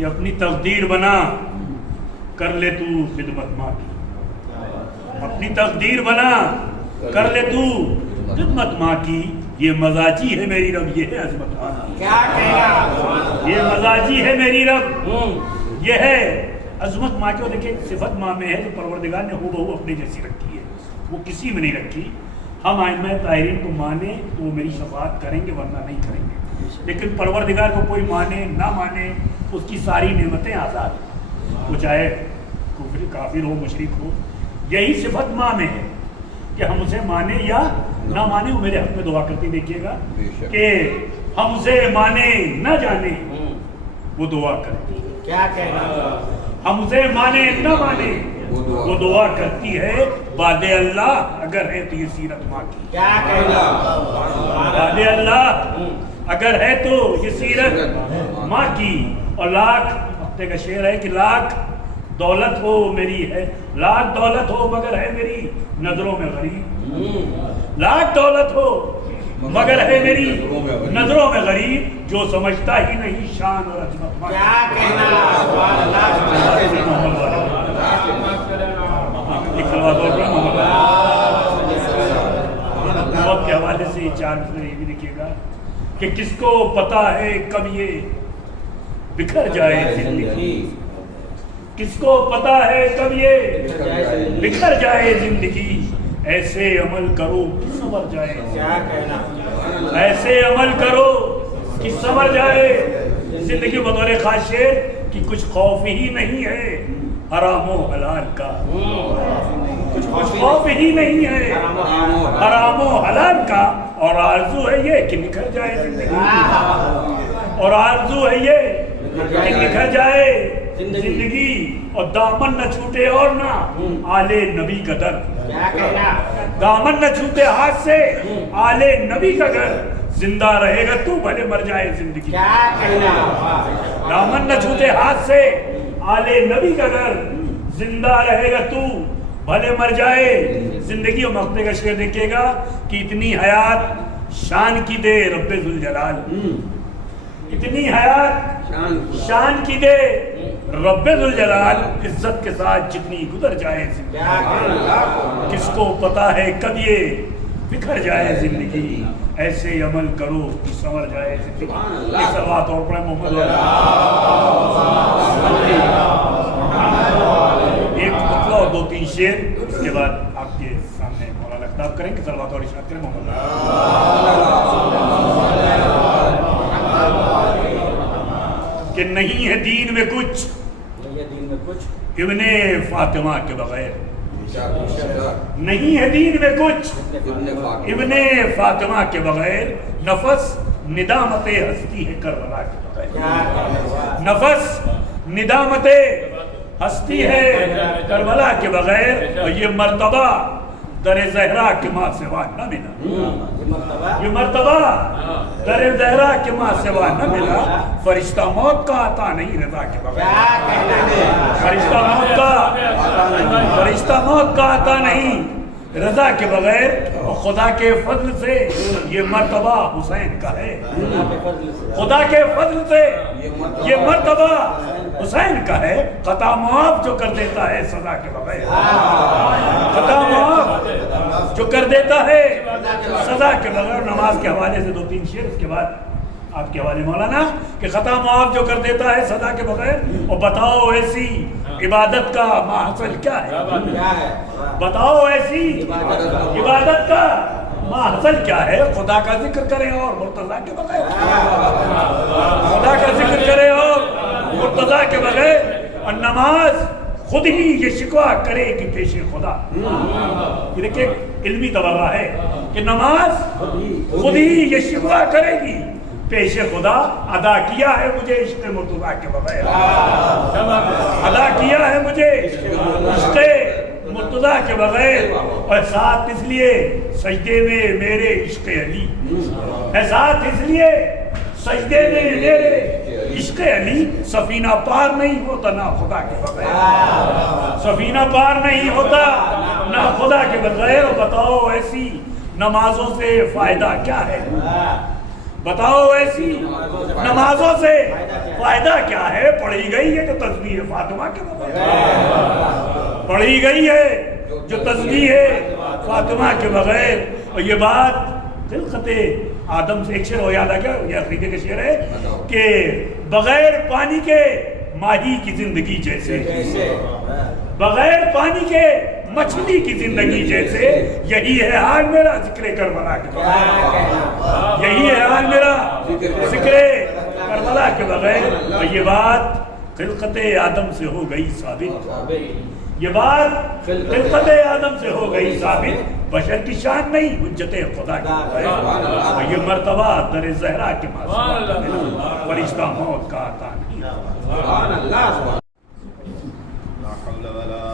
کہ اپنی تقدیر بنا کر لے تو خدمت ماں کی، اپنی تقدیر بنا کر لے تو خدمت ماں کی، یہ مزاجی ہے میری رب، یہ ہے عظمت ماں کی، کیا کہنا، یہ مزاجی ہے میری رب، یہ ہے عظمت ماں کی۔ اور دیکھیں صفت ماں میں ہے جو پروردگار نے ہو بہو اپنی جیسی رکھی ہے، وہ کسی میں نہیں رکھی۔ ہم ائمہ طاہرین کو مانیں تو وہ میری شفاعت کریں گے ورنہ نہیں کریں گے، لیکن پروردگار کو کوئی مانے نہ مانے اس کی ساری نعمتیں آزاد ہیں، وہ چاہے کفر کافر ہو مشرک ہو۔ یہی صفت ماں میں ہے کہ ہم اسے مانیں یا نہ مانیں۔ وہ میرے حق میں دعا کرتی دیکھیے گا کہ ہم اسے مانیں نہ جانیں، وہ دعا کرتی ہے، کیا کہنا، ہم اسے مانیں نہ مانیں وہ دعا کرتی ہے۔ وعد اللہ اگر ہے تو یہ سیرت ماں کی، کیا کہنا، وعد اللہ اگر ہے تو یہ سیرت ماں کی، اور لاکھ وقت کا شعر ہے کہ لاکھ دولت ہو میری ہے، لاکھ دولت ہو مگر ہے میری نظروں میں غریب، لاکھ دولت ہو مگر ہے میری نظروں میں غریب، جو سمجھتا ہی نہیں شان اور عظمت ماں کیا کہنا سبحان اللہ موت کے حوالے سے یہ چار مصرے یہ بھی دیکھیے گا کہ کس کو پتا ہے کب یہ بکھر جائے زندگی، کس کو پتا ہے کب یہ بکھر جائے زندگی، ایسے عمل کرو کہ سنور جائے، کیا کہنا ایسے عمل کرو کہ سنور جائے زندگی۔ بطور خاص شعر کہ کچھ خوف ہی نہیں ہے حرام و حلال کا، کچھ خوف ہی نہیں ہے حرام و حلال کا، اور آرزو ہے یہ کہ نکھر جائے زندگی، اور آرزو ہے یہ کہ نکھر جائے زندگی، اور دامن نہ چھوٹے اور نہ آلے نبی کا در، کیا کہنا دامن نہ چھوٹے ہاتھ سے آلے نبی کا گھر، زندہ رہے گا تو بھلے مر جائے زندگی، کیا کہنا دامن نہ چھوٹے ہاتھ سے آلے نبی کا گھر، زندہ رہے گا تو بھلے مر جائے زندگی۔ اور مقطع کا شعر دیکھیے گا کہ اتنی حیات شان کی دے رب ذوالجلال، اتنی حیات شان کی دے رب ذوالجلال، عزت کے ساتھ جتنی گزر جائے زندگی، کیا کہنا کس کو پتا ہے کب یہ بکھر جائے زندگی، ایسے عمل کرو کہ سنور جائے زندگی۔ ایک صلوات اور پڑھیں محمد ایک مطلع اور دو تین شعر، اس کے بعد آپ کے سامنے مولانا خطاب کریں کہ صلوات اور ارشاد کریں محمد کہ نہیں ہے دین میں کچھ ابن فاطمہ کے بغیر، نہیں ہے دین میں کچھ ابن فاطمہ کے بغیر، نفس ندامت ہستی ہے کربلا کے بغیر، نفس ندامت ہستی ہے کربلا کے بغیر، اور یہ مرتبہ در زہرا کے ماں سوا نہ ملا، یہ مرتبہ در زہرا کے ماں سوا نہ ملا، فرشتہ موت کا آتا نہیں رضا کے بغیر، فرشتہ موت کا آتا نہیں رضا کے بغیر، اور خدا کے فضل سے یہ مرتبہ حسین کا ہے، خدا کے فضل سے یہ مرتبہ حسین کا ہے، خطا معاف جو کر دیتا ہے سزا کے بغیر، خطا معاف جو کر دیتا ہے سزا کے بغیر۔ نماز کے حوالے سے دو تین شعر، اس کے بعد آپ کے حوالے مولانا کہ خطا معاف جو کر دیتا ہے سزا کے بغیر، اور بتاؤ ایسی عبادت کا ماحصل کیا ہے، بتاؤ ایسی عبادت کا ماحصل کیا ہے، خدا کا ذکر کریں اور مرتضیٰ کے بغیر، خدا کا ذکر کریں اور مرتضیٰ کے بغیر، اور نماز خود ہی یہ شکوہ کرے کہ پیش خدا، یہ دیکھیں علمی تبرہ ہے کہ نماز خود ہی یہ شکوہ کرے گی پیش خدا، ادا کیا ہے مجھے عشق مرتضیٰ کے بغیر، ادا کیا ہے مجھے عشق مرتضیٰ کے بغیر، اور ساتھ اس لیے سجدے میں میرے عشق علی، ہے ساتھ اس لیے سجدے میں میرے عشق علی، سفینہ پار نہیں ہوتا نہ خدا کے بغیر، سفینہ پار نہیں ہوتا نہ خدا کے بغیر۔ بتاؤ ایسی نمازوں سے فائدہ کیا ہے، بتاؤ ایسی نمازوں سے فائدہ کیا ہے، پڑھی گئی ہے جو تسبیح فاطمہ کے بغیر، پڑھی گئی ہے جو تسبیح فاطمہ کے بغیر، اور یہ بات خلقت آدم سے ایک شعر ہو یاد آ گیا، یہ عقیدے کا شعر ہے کہ بغیر پانی کے ماہی کی زندگی جیسے، بغیر پانی کے مچھلی کی زندگی جیسے، یہی ہے حال میرا ذکر کربلا کے بغیر، یہی ہے حال میرا ذکر کربلا کے بغیر۔ اور یہ بات خلقت آدم سے ہو گئی ثابت، یہ بات خلقت آدم سے ہو گئی ثابت، بشر کی شان نہیں حجت خدا کی بغیر، اور یہ مرتبہ در زہرا کے ماں فرشتہ موت کا آتا نہیں۔ سبحان اللہ، لا حول ولا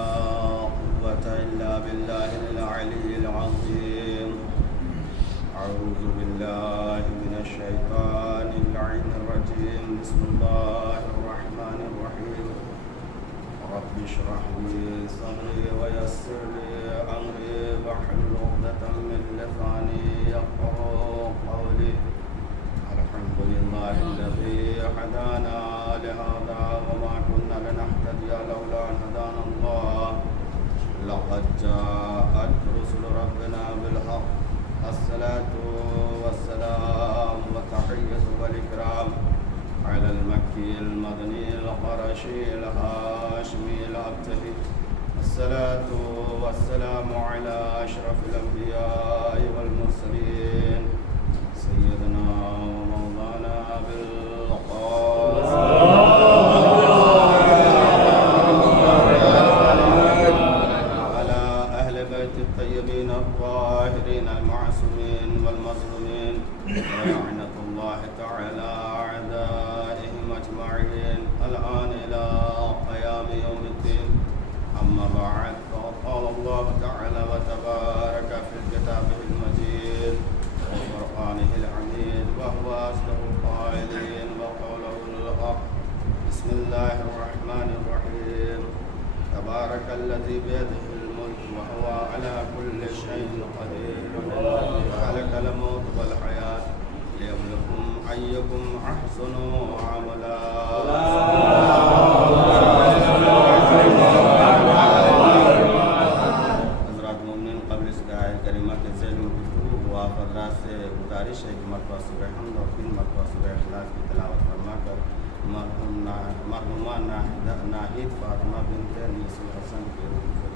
قوة إلا بالله العلي العظيم، أعوذ بالله من الشيطان اشرح لي صدري ويسر لي أمري واحلل عقدة من لساني يفقهوا قولي. الحمد لله الذي هدانا لهذا وما كنا لنهتدي لولا أن هدانا الله. لقد جاءت رسل ربنا بالحق. الصلاة والسلام والتحية والإكرام على المكي المدني القرشي الهاشمي الأبتهي. الصلاة والسلام على أشرف الأنبياء والمرسلين سيدنا ومولانا أبي القاسم وعلى أهل بيت الطيبين الطاهرين المعصومين والمظلومين ولعنة الله تعالى أعدائهم أجمعين الآن إلى قيام يوم الدين. أما بعد فقال الله تعالى وتبارك في كتابه المجيد وفرقانه الحميد وهو أصدق القائلين وقوله الحق. بسم الله الرحمن الرحيم. تبارك الذي بيده الملك وهو على كل شيء قدير. خلق الموت والحياة ليبلوكم أيكم أحسن عملا. حضرات مومنین، قبل اس آیت کریمہ کے ذیل میں گفتگو ہوا، حضرات سے گزارش ہے کہ مرتبہ سورہ حمد اور 3 مرتبہ سورہ اخلاص کی تلاوت فرما کر مرحومہ ناہید فاطمہ بنت انیس الحسن کے روح پر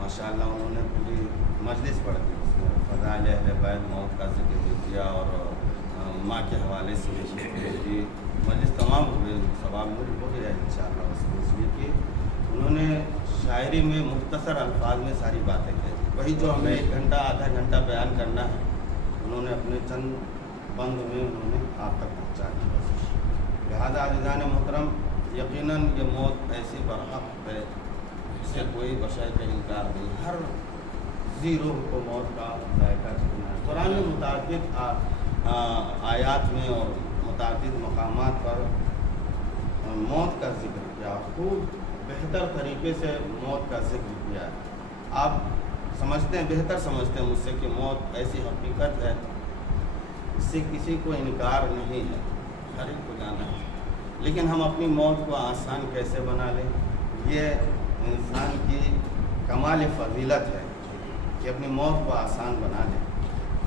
ماشاءاللہ انہوں نے پوری مجلس پڑھ دی، اس میں فضائل اہل بیت موت کا ذکر بھی کیا اور ماں کے حوالے سے بھی مجلس تمام ہوئے، ثواب مل ہو گیا انشاءاللہ اس لیے کہ انہوں نے شاعری میں مختصر الفاظ میں ساری باتیں کہی، وہی جو ہمیں 1 گھنٹہ آدھا گھنٹہ بیان کرنا ہے انہوں نے اپنے چند بند میں انہوں نے آپ تک پہنچا دی. لہٰذا عزیزان محترم، یقیناً یہ موت ایسی برحق ہے اس سے کوئی بشر کا انکار نہیں. ہر ذی روح کو موت کا ذائقہ چکھنا ہے. قرآن میں متعدد آیات میں اور متعدد مقامات پر موت کا ذکر کیا، خوب بہتر طریقے سے موت کا ذکر کیا. آپ سمجھتے ہیں، بہتر سمجھتے ہیں مجھ سے کہ موت ایسی حقیقت ہے اس سے کسی کو انکار نہیں ہے، ہر ایک کو جانا ہے. لیکن ہم اپنی موت کو آسان کیسے بنا لیں، یہ انسان کی کمال فضیلت ہے کہ اپنی موت کو آسان بنا لیں.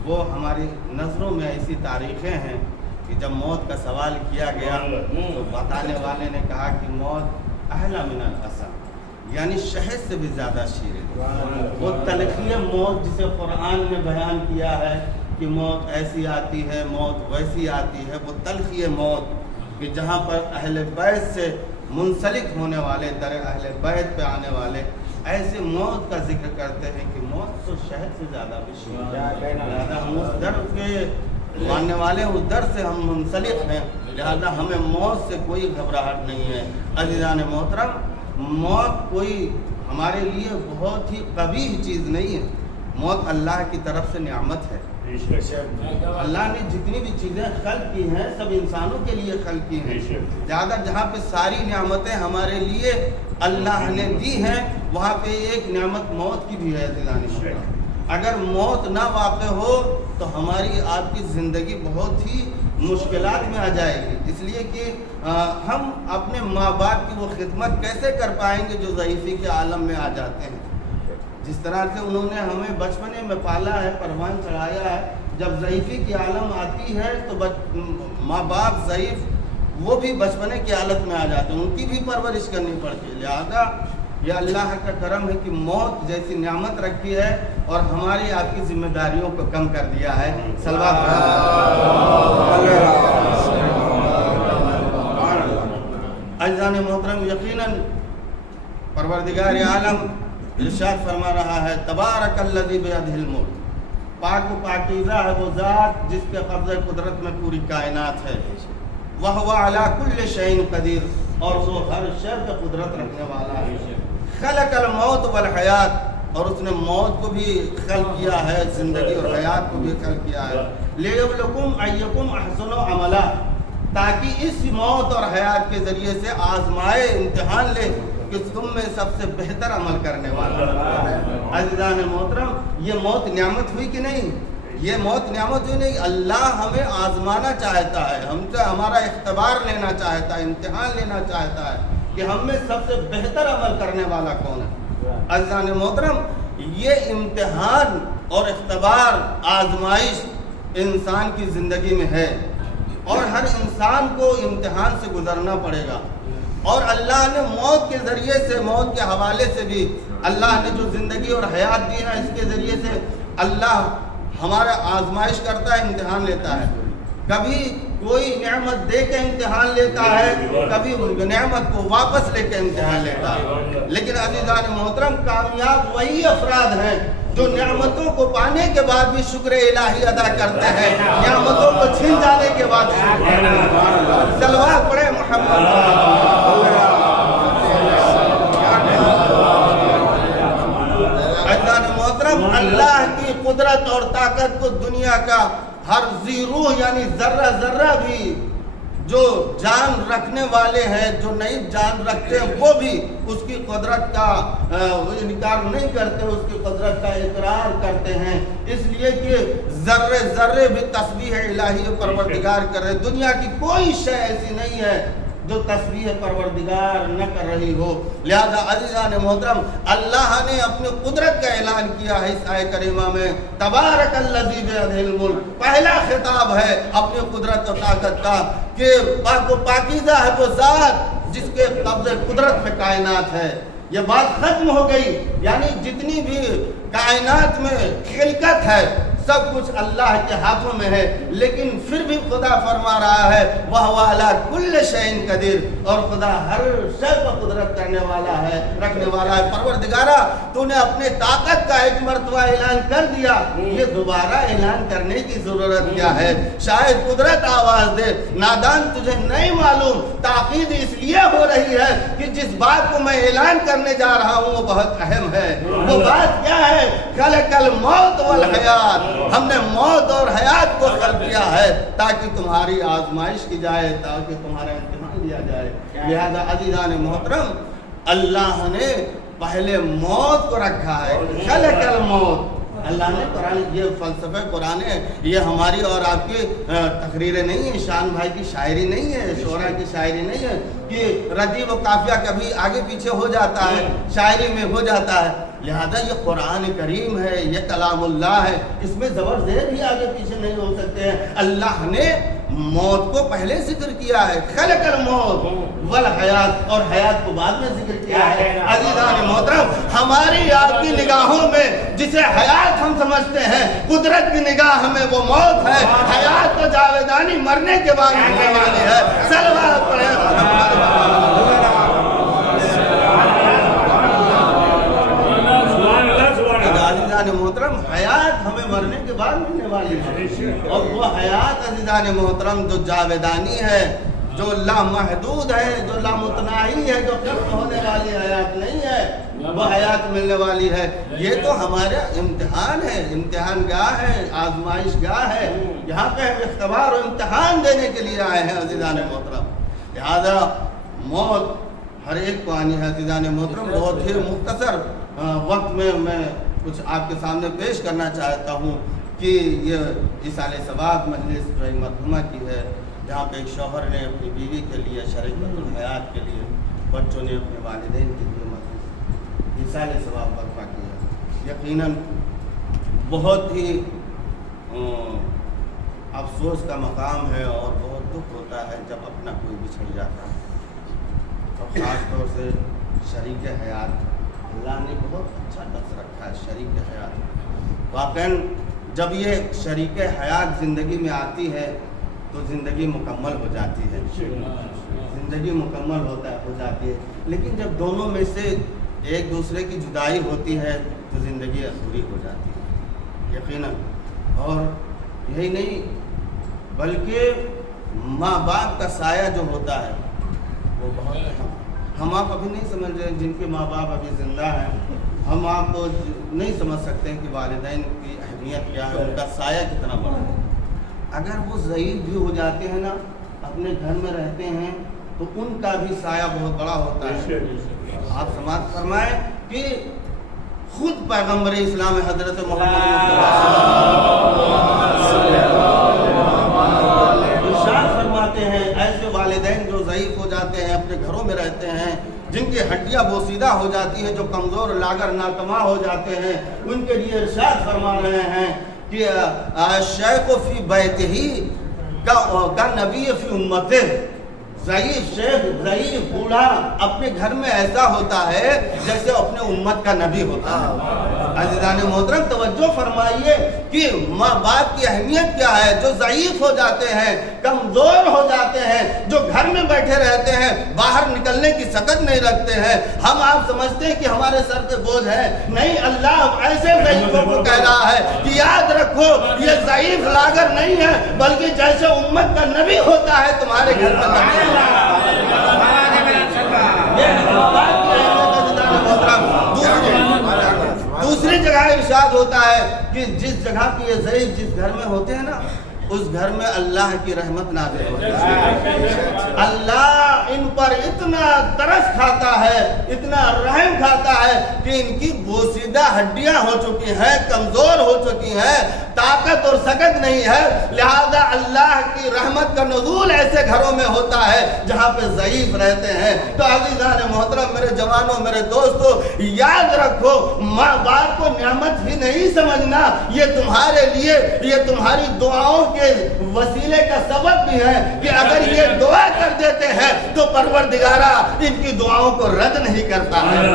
وہ ہماری نظروں میں ایسی تاریخیں ہیں کہ جب موت کا سوال کیا گیا تو بتانے والے نے کہا کہ موت احلی من العسل، یعنی شہد سے بھی زیادہ شیریں. وہ تلخی موت جسے قرآن نے بیان کیا ہے کہ موت ایسی آتی ہے، موت ویسی آتی ہے، وہ تلخی موت کہ جہاں پر اہل بیت سے منسلک ہونے والے، در اہل بیت پہ آنے والے ایسے موت کا ذکر کرتے ہیں کہ موت تو شہد سے زیادہ بھی شیریں. لہٰذا ہم اس در کے ماننے والے، اس در سے ہم منسلک ہیں، لہذا ہمیں موت سے کوئی گھبراہٹ نہیں ہے. عزیزان محترم، موت کوئی ہمارے لیے بہت ہی قبیح چیز نہیں ہے. موت اللہ کی طرف سے نعمت ہے. अल्लाह ने जितनी भी चीज़ें खल्क की हैं सब इंसानों के लिए खल्क की हैं। ज़्यादा जहाँ पे सारी नेमतें हमारे लिए अल्लाह ने दी हैं वहाँ पे एक नेमत मौत की भी है। अगर मौत ना वाक़ हो तो हमारी आपकी ज़िंदगी बहुत ही मुश्किलात में आ जाएगी, इसलिए कि हम अपने माँ बाप की वो खिदमत कैसे कर पाएंगे जो ज़ईफ़ी के आलम में आ जाते हैं। जिस तरह से उन्होंने हमें बचपने में पाला है, परवान चढ़ाया है, जब ज़ईफ़ी की आलम आती है तो माँ बाप ज़ईफ़ वो भी बचपने की हालत में आ जाते हैं, उनकी भी परवरिश करनी पड़ती है। लिहाजा ये अल्लाह का करम है कि मौत जैसी नियामत रखी है और हमारी आपकी जिम्मेदारियों को कम कर दिया है। सलवात अज़ीज़ान मोहतरम, यकीनन परवरदिगार आलम इरशाद फरमा रहा है, तबारकल्लज़ी बियदिहिल मुल्क, पाक व पाकीज़ा है वो ज़ात जिसके कब्ज़े कुदरत में पूरी कायनात है। वह अला कुल्लि शैइन क़दीर, और वो हर शय पे कुदरत रखने वाला है। खलक़ल मौत वल हयात, और उसने मौत को भी खल्क़ किया है, ज़िंदगी और हयात को भी खल्क़ किया है। लियब्लुकुम अय्युकुम अहसनु अमला, ताकि इस मौत और हयात के ज़रिए से आज़माए, इम्तिहान ले कि तुम में सबसे बेहतर अमल करने वाला। अज़ीज़ान मोहतरम, ये मौत नियामत हुई कि नहीं? ये मौत नियामत हुई नहीं, अल्लाह हमें आज़माना चाहता है, हमसे हमारा इख्तिबार लेना चाहता है, इम्तिहान लेना चाहता है कि हम में सबसे बेहतर अमल करने वाला कौन है। अज़ीज़ान मोहतरम, ये इम्तिहान और इख्तिबार, आज़माइश इंसान की ज़िंदगी में है और हर इंसान को इम्तिहान से गुज़रना पड़ेगा। और अल्लाह ने मौत के ज़रिए से, मौत के हवाले से भी अल्लाह ने जो ज़िंदगी और हयात दी है, इसके ज़रिए से अल्लाह हमारा आजमाइश करता है, इम्तिहान लेता है। कभी कोई नेमत दे के इम्तिहान लेता है, कभी नेमत को वापस लेके इम्तिहान लेता है। लेकिन अज़ीज़ान मोहतरम, कामयाब वही अफराद हैं जो नेमतों को पाने के बाद भी शुक्र इलाही अदा करते हैं, नेमतों को छीन जाने के बाद। सलवात पढ़े अल्लाह की कुदरत और ताकत को दुनिया का हर ज़ीरूह यानी जर्रा जर्रा भी जो जान रखने वाले हैं, जो नहीं जान रखते हैं, वो भी उसकी कुदरत का इनकार नहीं करते, उसकी कुदरत का इकरार करते हैं। इसलिए कि जर्रे जर्रे भी तस्बीह इलाही परवरदिगार कर रहे। दुनिया की कोई शय ऐसी नहीं है जो तस्बीह परवरदिगार न कर रही हो। लिहाजा अज़ीज़ान मोहतरम, अल्लाह ने अपनी कुदरत का ऐलान किया है इस आयत करीमा में, तबारकल्लज़ी बियदिहिल मुल्क। पहला खिताब है अपनी कुदरत और ताकत का कि पाकीज़ा है वो ज़ात जिसके कब्ज़े कुदरत में कायनात है। ये बात खत्म हो गई, यानी जितनी भी कायनात में खिलकत है सब कुछ अल्लाह के हाथों में है। लेकिन फिर भी खुदा फरमा रहा है, वह अला कुल्लि शैइन क़दीर, और खुदा हर शय पर कुदरत करने वाला है, रखने वाला है। परवरदिगारा, तूने अपने ताकत का एक मर्तबा ऐलान कर दिया, ये दोबारा ऐलान करने की जरूरत क्या है? शायद कुदरत आवाज दे, नादान तुझे नहीं मालूम। ताकीद इसलिए हो रही है कि जिस बात को मैं ऐलान करने जा रहा हूँ वो बहुत अहम है। वो बात क्या है? खलक़ल मौत वल हयात, हमने मौत और हयात को खल्क़ किया है ताकि तुम्हारी आजमाइश की जाए, ताकि तुम्हारा इम्तिहान लिया जाए। लिहाजा अज़ीज़ान मोहतरम, अल्लाह ने पहले मौत को रखा है, खलक़ल मौत। अल्लाह ने कुरान, ये फ़लसफ़े कुरान है, ये हमारी और आपकी तकरीरें नहीं है, शान भाई की शायरी नहीं है, शोरा की शायरी नहीं है कि रदीफ व काफिया कभी आगे पीछे हो जाता है, शायरी में हो जाता है। लिहाजा ये कुरान करीम है, ये कलामुल्लाह है, इसमें ज़बर ज़ेर भी आगे पीछे नहीं हो सकते हैं। अल्लाह ने मौत को पहले जिक्र किया है, खलक़ल मौत वल हयात, और हयात को बाद में जिक्र किया है। अज़ीज़ान मोहतरम, हमारी आपकी निगाहों में जिसे हयात हम समझते हैं, कुदरत की निगाह में वो मौत है। हयात तो जावेदानी मरने के बाद मिलने वाली है। सलवात पढ़े। मोहतरम, हयात हमें मरने के बाद मिलने वाली है, और वो हयात अज़ीज़ान मोहतरम जो जावेदानी है, جو لامحدود ہے, جو لامتناہی ہے, جو ختم ہونے والی حیات نہیں ہے, وہ حیات ملنے والی ہے. یہ تو ہمارا امتحان ہے, امتحان گاہ ہے, آزمائش گاہ ہے. یہاں پہ ہم اختبار و امتحان دینے کے لیے آئے ہیں عزیزان محترم. لہذا موت ہر ایک کو آنی ہے عزیزان محترم. بہت ہی مختصر وقت میں کچھ آپ کے سامنے پیش کرنا چاہتا ہوں کہ یہ ایصال ثواب مجلس جو ایک مرحومہ کی ہے, جہاں پہ ایک شوہر نے اپنی بیوی کے لیے شریعت الحیات کے لیے, بچوں نے اپنے والدین کے لیے مجلس ایصال ثواب برپا کیا. یقیناً بہت ہی افسوس کا مقام ہے اور بہت دکھ ہوتا ہے جب اپنا کوئی بچھڑ جاتا ہے, اور خاص طور سے شریک حیات. اللہ نے بہت اچھا لفظ رکھا ہے شریک حیات. واقعاً جب یہ شریک حیات زندگی میں آتی ہے تو زندگی مکمل ہو جاتی ہے, زندگی مکمل ہو جاتی ہے. لیکن جب دونوں میں سے ایک دوسرے کی جدائی ہوتی ہے تو زندگی ادھوری ہو جاتی ہے یقیناً. اور یہی نہیں بلکہ ماں باپ کا سایہ جو ہوتا ہے وہ بہت اہم. ہم آپ ابھی نہیں سمجھ رہے, جن کے ماں باپ ابھی زندہ ہیں, ہم آپ کو نہیں سمجھ سکتے ہیں کہ والدین کی اہمیت کیا ہے, ان کا سایہ کتنا بڑا ہے. اگر وہ ضعیف بھی ہو جاتے ہیں نا, اپنے گھر میں رہتے ہیں, تو ان کا بھی سایہ بہت بڑا ہوتا ہے. آپ سماعت فرمائیں کہ خود پیغمبر اسلام حضرت محمد ارشاد فرماتے ہیں, ایسے والدین جو ضعیف ہو جاتے ہیں, اپنے گھروں میں رہتے ہیں, جن کی ہڈیاں بوسیدہ ہو جاتی ہیں, جو کمزور لاغر ناتما ہو جاتے ہیں, ان کے لیے ارشاد فرما رہے ہیں کہ الشیخ فی بیتہ کا نبی فی امتہ. ضعیف شیخ, ضعیف بوڑھا اپنے گھر میں ایسا ہوتا ہے جیسے اپنے امت کا نبی ہوتا ہے. عزیزان محترم توجہ فرمائیے کہ ماں باپ کی اہمیت کیا ہے. جو ضعیف ہو جاتے ہیں, کمزور ہو جاتے ہیں, جو گھر میں بیٹھے رہتے ہیں, باہر نکلنے کی سکت نہیں رکھتے ہیں. ہم آپ سمجھتے ہیں کہ ہمارے سر پہ بوجھ ہے. نہیں, اللہ ایسے ضعیفوں کو کہہ رہا ہے کہ یاد رکھو یہ ضعیف لاغر نہیں ہے, بلکہ جیسے امت کا نبی ہوتا ہے تمہارے گھر میں نبی. دوسری جگہ ارشاد ہوتا ہے کہ جس جگہ کی یہ ضعیف جس گھر میں ہوتے ہیں نا, اس گھر میں اللہ کی رحمت نازل ہوتی ہے. اللہ ان پر اتنا ترس کھاتا ہے, اتنا رحم کھاتا ہے کہ ان کی بوسیدہ ہڈیاں ہو چکی ہیں, کمزور ہو چکی ہیں, طاقت اور سکت نہیں ہے. لہذا اللہ کی رحمت کا نزول ایسے گھروں میں ہوتا ہے جہاں پہ ضعیف رہتے ہیں. تو عزیزان محترم, میرے جوانوں, میرے دوستوں, یاد رکھو ماں باپ کو نعمت ہی نہیں سمجھنا, یہ تمہارے لیے, یہ تمہاری دعاؤں کے وسیلے کا سبب بھی ہے کہ اگر یہ دعا کر دیتے ہیں تو پروردگارہ ان کی دعاؤں کو رد نہیں کرتا ہے.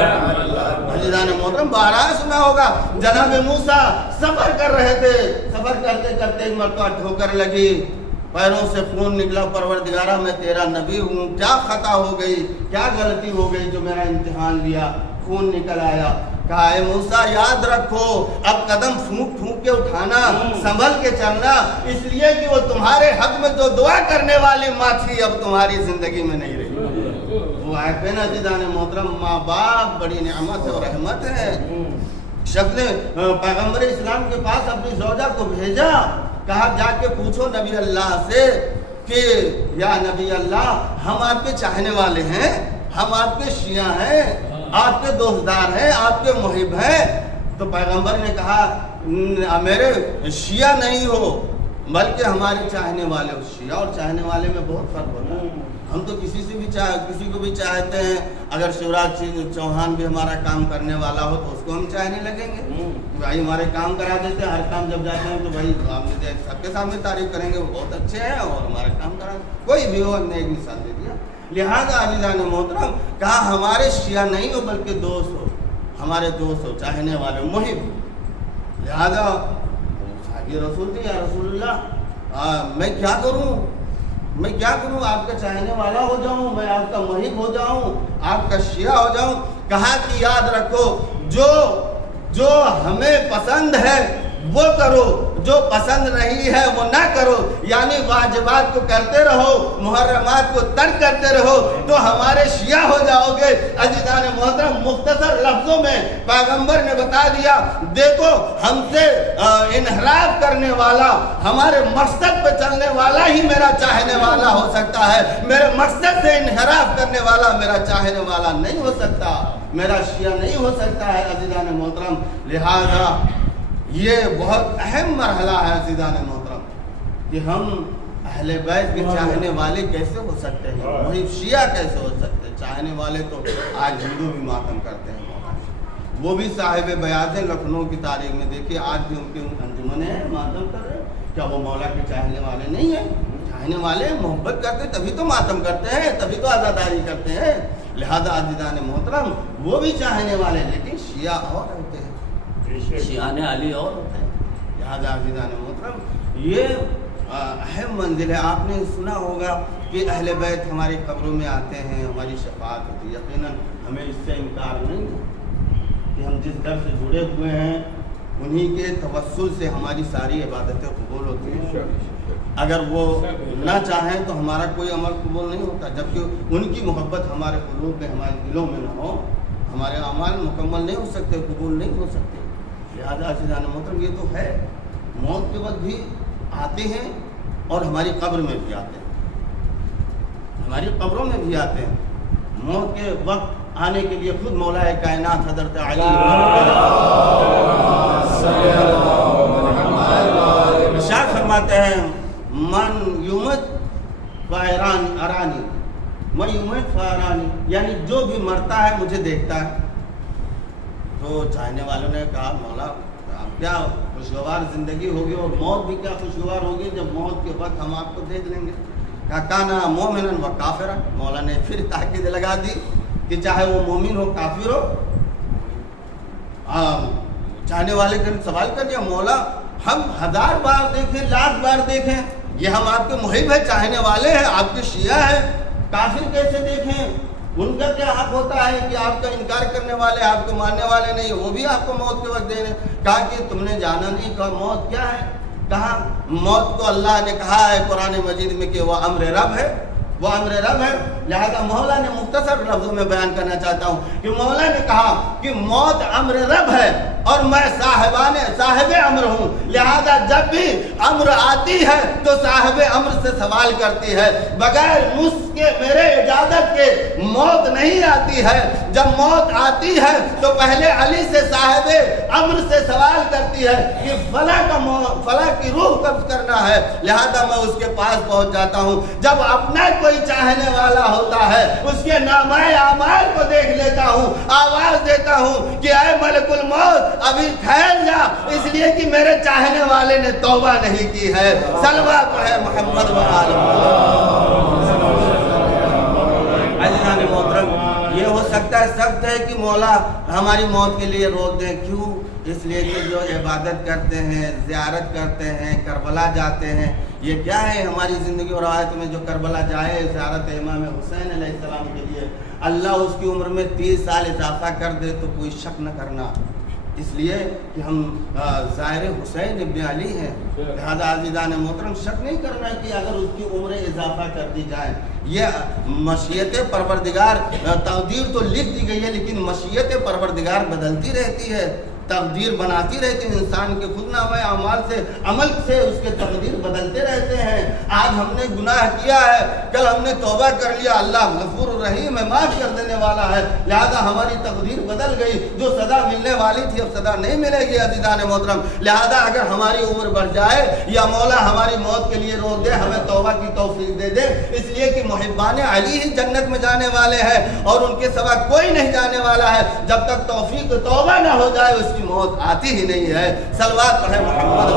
عزیزان محترم, بارہا سنا ہوگا جناب موسیٰ سفر کر رہے تھے, سفر کرتے کرتے ایک مرتبہ ٹھوکر لگی, پیروں سے خون نکلا. پروردگارہ میں تیرا نبی ہوں, کیا خطا ہو گئی, کیا غلطی ہو گئی جو میرا امتحان لیا, خون نکل آیا. کہا اے موسیٰ یاد رکھو, اب قدم پھونک پھونک کے اٹھانا, سنبھل کے چلنا, اس لیے کہ وہ تمہارے حق میں جو دعا کرنے والی ماں تھی اب تمہاری زندگی میں نہیں رہی. وہ آئے نا عزیزان محترم, ماں باپ بڑی نعمت اور رحمت ہے. شخص نے پیغمبر اسلام کے پاس اپنی زوجہ کو بھیجا, کہا جا کے پوچھو نبی اللہ سے کہ یا نبی اللہ, ہم آپ کے چاہنے والے ہیں, ہم آپ کے شیعہ ہیں, آپ کے دوستدار ہیں, آپ کے محب ہیں. تو پیغمبر نے کہا میرے شیعہ نہیں ہو بلکہ ہمارے چاہنے والے ہو. شیعہ اور چاہنے والے میں بہت فرق ہوتا ہے. ہم تو کسی کو بھی چاہتے ہیں. اگر شیوراج چوہان بھی ہمارا کام کرنے والا ہو تو اس کو ہم چاہنے لگیں گے, بھائی ہمارے کام کرا دیتے ہیں, ہر کام جب جاتے ہیں تو بھائی ہم سب کے سامنے تعریف کریں گے وہ بہت اچھے ہیں اور ہمارا کام کرا. کوئی بھی ہو, ہم نے ایک مثال دے دیا. لہذا عزیزان محترم کہا ہمارے شیعہ نہیں ہو بلکہ دوست ہو, ہمارے دوست ہو, چاہنے والے, محب. لہذا صحابی رسول تھے, یا رسول اللہ میں کیا کروں, میں کیا کروں, آپ کا چاہنے والا ہو جاؤں, میں آپ کا محب ہو جاؤں, آپ کا شیعہ ہو جاؤں. کہا کہ یاد رکھو جو ہمیں پسند ہے وہ کرو, जो पसंद नहीं है वो ना करो, यानी वाजिबात को करते रहो, मुहर्रमात को तर्क करते रहो तो हमारे शिया हो जाओगे। अज़ीज़ान मोहतरम, मुख्तसर लफ्जों में पैगंबर ने बता दिया, देखो हमसे इनहराफ करने वाला, हमारे मकसद पे चलने वाला ही मेरा चाहने वाला हो सकता है, मेरे मकसद से इनहराफ करने वाला मेरा चाहने वाला नहीं हो सकता, मेरा शिया नहीं हो सकता है। अज़ीज़ान मोहतरम, लिहाजा ये बहुत अहम मरहला है अज़ीज़ान मोहतरम कि हम अहले बैत के चाहने वाले कैसे हो सकते हैं, वही शिया कैसे हो सकते हैं। चाहने वाले तो आज हिंदू भी मातम करते हैं, वो भी साहिब बयात हैं लखनऊ की तारीख में, देखिए आज भी उनके अंजुमन है, मातम कर रहे हैं। क्या वो मौला के चाहने वाले नहीं है? चाहने वाले मोहब्बत करते तभी तो मातम करते हैं, तभी तो आज़ादारी करते हैं। लिहाजा अज़ीज़ान मोहतरम, वो भी चाहने वाले, लेकिन शिया और होते हैं, शियाने अली और होते हैं। लिहाजा अज़ीज़ान मोहतरम, ये अहम मंजिल है। आपने सुना होगा कि अहले बैत हमारी कब्रों में आते हैं, हमारी शफाअत होती है। यकीनन हमें इससे इनकार नहीं है कि हम जिस दर से जुड़े हुए हैं उन्हीं के तवस्सुल से हमारी सारी इबादतें कबूल होती हैं। अगर वो ना चाहें तो हमारा कोई अमल कबूल नहीं होता, जबकि उनकी मोहब्बत हमारे क़ुलूब में, हमारे दिलों में न हो, हमारे अमाल मुकम्मल नहीं हो सकते, कबूल नहीं हो सकते। लिहाजा अज़ीज़ान मोहतरम, ये तो है, मौत के वक्त भी आते हैं और हमारी कब्र में भी आते हैं, हमारी कब्रों में भी आते हैं। मौत के वक्त आने के लिए खुद मौलाए कायनात हज़रत अली इरशाद फरमाते हैं, मन युमत अरानी, मैं युमत अरानी, यानी जो भी मरता है मुझे देखता है। तो चाहने वालों ने कहा, मौला क्या खुशगवार ज़िंदगी होगी और मौत भी क्या खुशगवार होगी जब मौत के वक्त हम आपको देख लेंगे। काना मोमिनन व काफिरा, मौला ने फिर ताकीद लगा दी कि चाहे वो मोमिन हो काफिर हो। चाहने वाले ने सवाल कर दिया, मौला हम 1000 बार देखें, लाख बार देखें, ये हम आपके मुहिब है, चाहने वाले हैं, आपके शिया है, काफिर कैसे देखें? उनका क्या हक होता है कि आपका इनकार करने वाले, आपको मानने वाले नहीं, वो भी आपको मौत के वक्त दे रहे। कहा कि तुमने जाना नहीं, कहा मौत क्या है? कहा मौत को अल्लाह ने कहा है कुरान मजीद में कि वह अम्र रब है, वो अम्र रब है। लिहाजा मौला ने मुख्तसर लफ्ज़ों में बयान करना चाहता हूँ कि मौला ने कहा कि मौत अम्र रब है और मैं साहिब अम्र हूँ। लिहाजा जब भी अम्र आती है तो साहिब अम्र से सवाल करती है, बगैर मुझके मेरे इजाज़त के मौत नहीं आती है। जब मौत आती है तो पहले अली से साहिब अम्र से सवाल करती है कि फला की रूह कब्ज़ करना है। लिहाजा मैं उसके पास पहुँच जाता हूँ। जब अपना कोई चाहने वाला होता है उसके नामाए आमाल को देख लेता हूँ, आवाज़ देता हूँ कि ऐ मलकुल मौत अभी ठहर जा, इसलिए कि मेरे चाहने वाले ने तौबा नहीं की है। सलवा पढ़े मोहम्मद व आले अज़ीज़ान मोहतरम, ये हो सकता है, सख्त है कि मौला हमारी मौत के लिए रोक दें। क्यों? इसलिए कि जो इबादत करते हैं, ज़ियारत करते हैं, करबला जाते हैं, ये क्या है हमारी ज़िंदगी और आयत में, जो करबला जाए ज़ियारत इमाम हुसैन अलैहिस्सलाम के लिए, अल्लाह उसकी उम्र में 30 साल इजाफा कर दे तो कोई शक न करना, इसलिए कि हम ज़ाहिर हुसैन इब्न अली हैं। लिहाजा अज़ीज़ान मोहतरम, शक नहीं करना कि अगर उसकी उम्र इजाफा कर दी जाए, ये मशीयत परवरदिगार, तक़दीर तो लिख दी गई है लेकिन मशीयत परवरदिगार बदलती रहती है, तकदीर बनाती रहती है। इंसान के खुद नामे अमल से उसके तकदीर बदलते रहते हैं। आज हमने गुनाह किया है, कल हमने तौबा कर लिया, अल्लाह गफूर रहीम है, माफ़ कर देने वाला है। लिहाजा हमारी तकदीर बदल गई, जो सज़ा मिलने वाली थी अब सज़ा नहीं मिलेगी अज़ीज़ान मोहतरम। लिहाजा अगर हमारी उम्र बढ़ जाए या मौला हमारी मौत के लिए रोक दे, हमें तौबा की तौफीक दे दे, इसलिए कि मुहिब्बान अली ही जन्नत में जाने वाले हैं और उनके सिवा कोई नहीं जाने वाला है। जब तक तौफीक तौबा ना हो जाए उसकी मौत आती ही नहीं है। सलवात पढ़े मोहम्मद।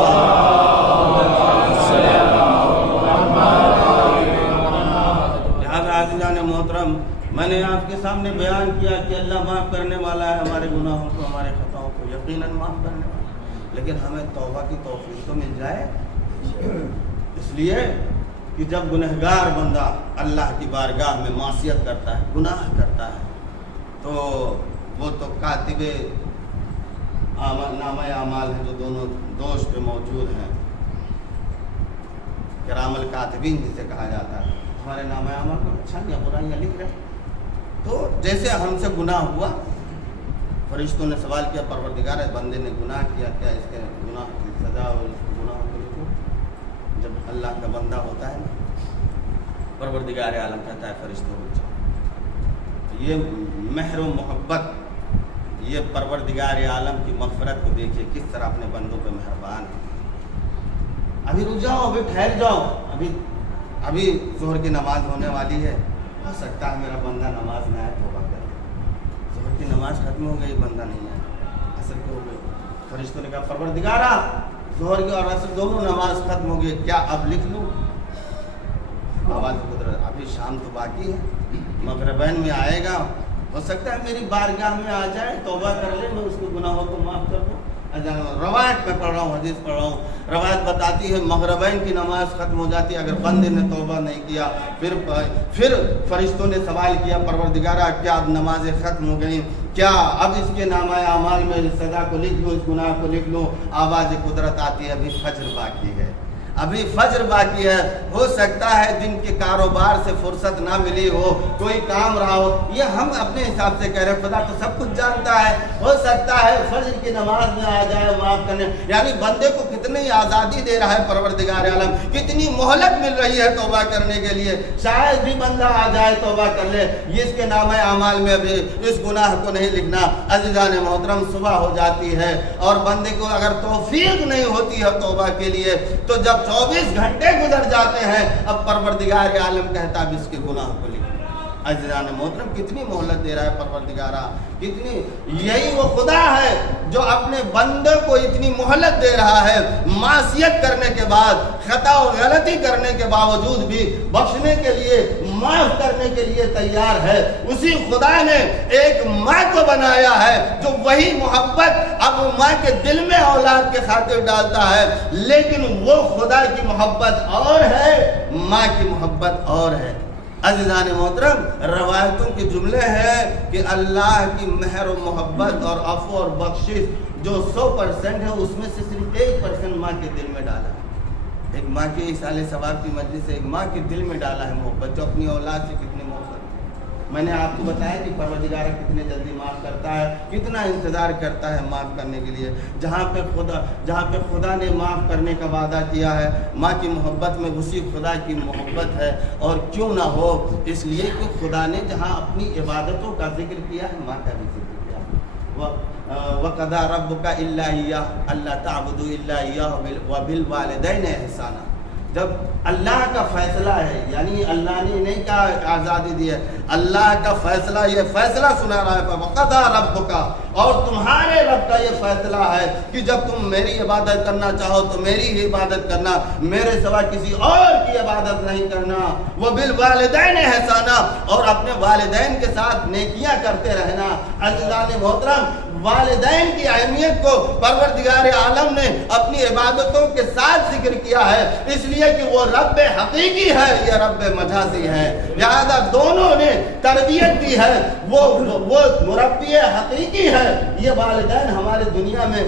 लिहाजा अज़ीज़ान मोहतरम, मैंने आपके सामने बयान किया कि अल्लाह माफ़ करने वाला है, हमारे गुनाहों को, हमारे खताओं को यकीनन माफ़ करने वाला है, लेकिन हमें तौबा की तौफीक तो मिल जाए। इसलिए कि जब गुनहगार बंदा अल्लाह की बारगाह में मासियत करता है, गुनाह करता है, तो वो तो कातिबे नामा आमाल है जो दोनों दोष पे मौजूद हैं, किराम अल-कातिबीन जिसे कहा जाता है, हमारे नाम अमल को अच्छा या बुराइयाँ लिख रहे। तो जैसे हमसे गुनाह हुआ, फरिश्तों ने सवाल किया परवरदिगार इस बंदे ने गुनाह किया, क्या इसके गुनाह की सज़ा और इसके गुनाह को लिखो। जब अल्लाह का बंदा होता है ना, परवरदिगार आलम कहता है फरिश्तों को, ये मेहर व मोहब्बत, ये परवरदिगार आलम की मग़फ़िरत को देखिए किस तरह अपने बंदों पे मेहरबान है। अभी रुक जाओ, अभी ठहर जाओ, अभी ज़ोहर की नमाज़ होने वाली है, हो सकता है मेरा बंदा नमाज में आए, तौबा करे। ज़ोहर की नमाज खत्म हो गई, बंदा नहीं आया, असर की हो गई। फरिश्तों ने कहा परवरदिगारा ज़ोहर की और असर दोनों नमाज खत्म हो गई, क्या अब लिख लूँ? आवाज़ कुदरत, अभी शाम तो बाकी है, मग़रिबैन में आएगा, हो सकता है मेरी बारगाह में आ जाए, तौबा कर ले, मैं उसके गुनाहों को माफ़ कर दूँ। रवायत में पढ़ रहा हूँ, हदीस पढ़ रहा हूँ, रवायत बताती है मग़रिबैन की नमाज ख़त्म हो जाती है अगर बंदे ने तौबा नहीं किया। फिर फरिश्तों ने सवाल किया परवरदिगारा क्या अब नमाज़ें ख़त्म हो गई, क्या अब इसके नामा अमाल में इस सज़ा को लिख लूँ, इस गुनाह को लिख लूँ? आवाज़ कुदरत आती है अभी फज्र बाकी है, अभी फज्र बाकी है, हो सकता है दिन के कारोबार से फुर्सत ना मिली हो, कोई काम रहा हो। ये हम अपने हिसाब से कह रहे हैं, खुदा तो सब कुछ जानता है, हो सकता है फज्र की नमाज में आ जाए माफ़ करने। यानी बंदे को कितनी आज़ादी दे रहा है परवरदिगार आलम, कितनी मोहलत मिल रही है तौबा करने के लिए। शायद भी बंदा आ जाए तौबा कर ले, ये इसके नामा अमाल में अभी इस गुनाह को नहीं लिखना। अज़ीज़ान मोहतरम, सुबह हो जाती है और बंदे को अगर तौफीक नहीं होती है तौबा के लिए, तो जब 24 घंटे गुजर जाते हैं, अब परवरदिगार आलम कहता है इसके गुनाह को लिख। अज़ीज़ान मोहतरम, कितनी मोहलत दे रहा है परवरदिगारा, कितनी। यही वो खुदा है जो अपने बंदे को इतनी मोहलत दे रहा है, मासियत करने के बाद, खता और गलती करने के बावजूद भी बख्शने के लिए, माफ करने के लिए तैयार है। उसी खुदा ने एक माँ को बनाया है जो वही मोहब्बत अब माँ के दिल में औलाद के खातिर डालता है, लेकिन वो खुदा की मोहब्बत और है, माँ की मोहब्बत और है। अज़ीज़ान मोहतरम, रवायतों के जुमले हैं कि अल्लाह की मेहर और मोहब्बत और अफ़्व और बख्शिश जो 100% है, उसमें से सिर्फ 1% माँ के दिल में डाला है। एक माँ के इसाले सवाब की मजलिस से एक माँ के दिल में डाला है मोहब्बत, जो अपनी औलाद से कितनी मोहब्बत। मैंने आपको बताया कि परवरदिगार कितने जल्दी माफ़ करता है, कितना इंतज़ार करता है माफ़ करने के लिए। जहाँ पे खुदा ने माफ़ करने का वादा किया है, माँ की मोहब्बत में उसी खुदा की मोहब्बत है। और क्यों ना हो, इसलिए कि खुदा ने जहाँ अपनी इबादतों का जिक्र किया है, माँ का भी जिक्र किया। वक़ज़ा रब्बुका इल्ला इय्याहु अल्ला ताबुदू इल्ला इय्याहु व बिल वालिदैनि इहसाना। जब अल्लाह का फैसला है, यानी अल्लाह ने नहीं कहा आज़ादी दी है, अल्लाह का फैसला, ये फैसला सुना रहा है वक़ज़ा रब्बुका, और तुम्हारे रब का ये फैसला है कि जब तुम मेरी इबादत करना चाहो तो मेरी ही इबादत करना, मेरे सिवा किसी और की इबादत नहीं करना। वो बिल वालिदैन एहसाना, और अपने वालिदैन के साथ नेकियां करते रहना। अज़ीज़ान मोहतरम, वालिदैन की अहमियत को परवरदिगार आलम ने अपनी इबादतों के साथ जिक्र किया है, इसलिए कि वो रब हकीकी है, ये रब मजाजी है। लिहाजा दोनों ने तरबियत दी है, वो मुरब्बी हकीकी है। ये वालिदैन हमारे दुनिया में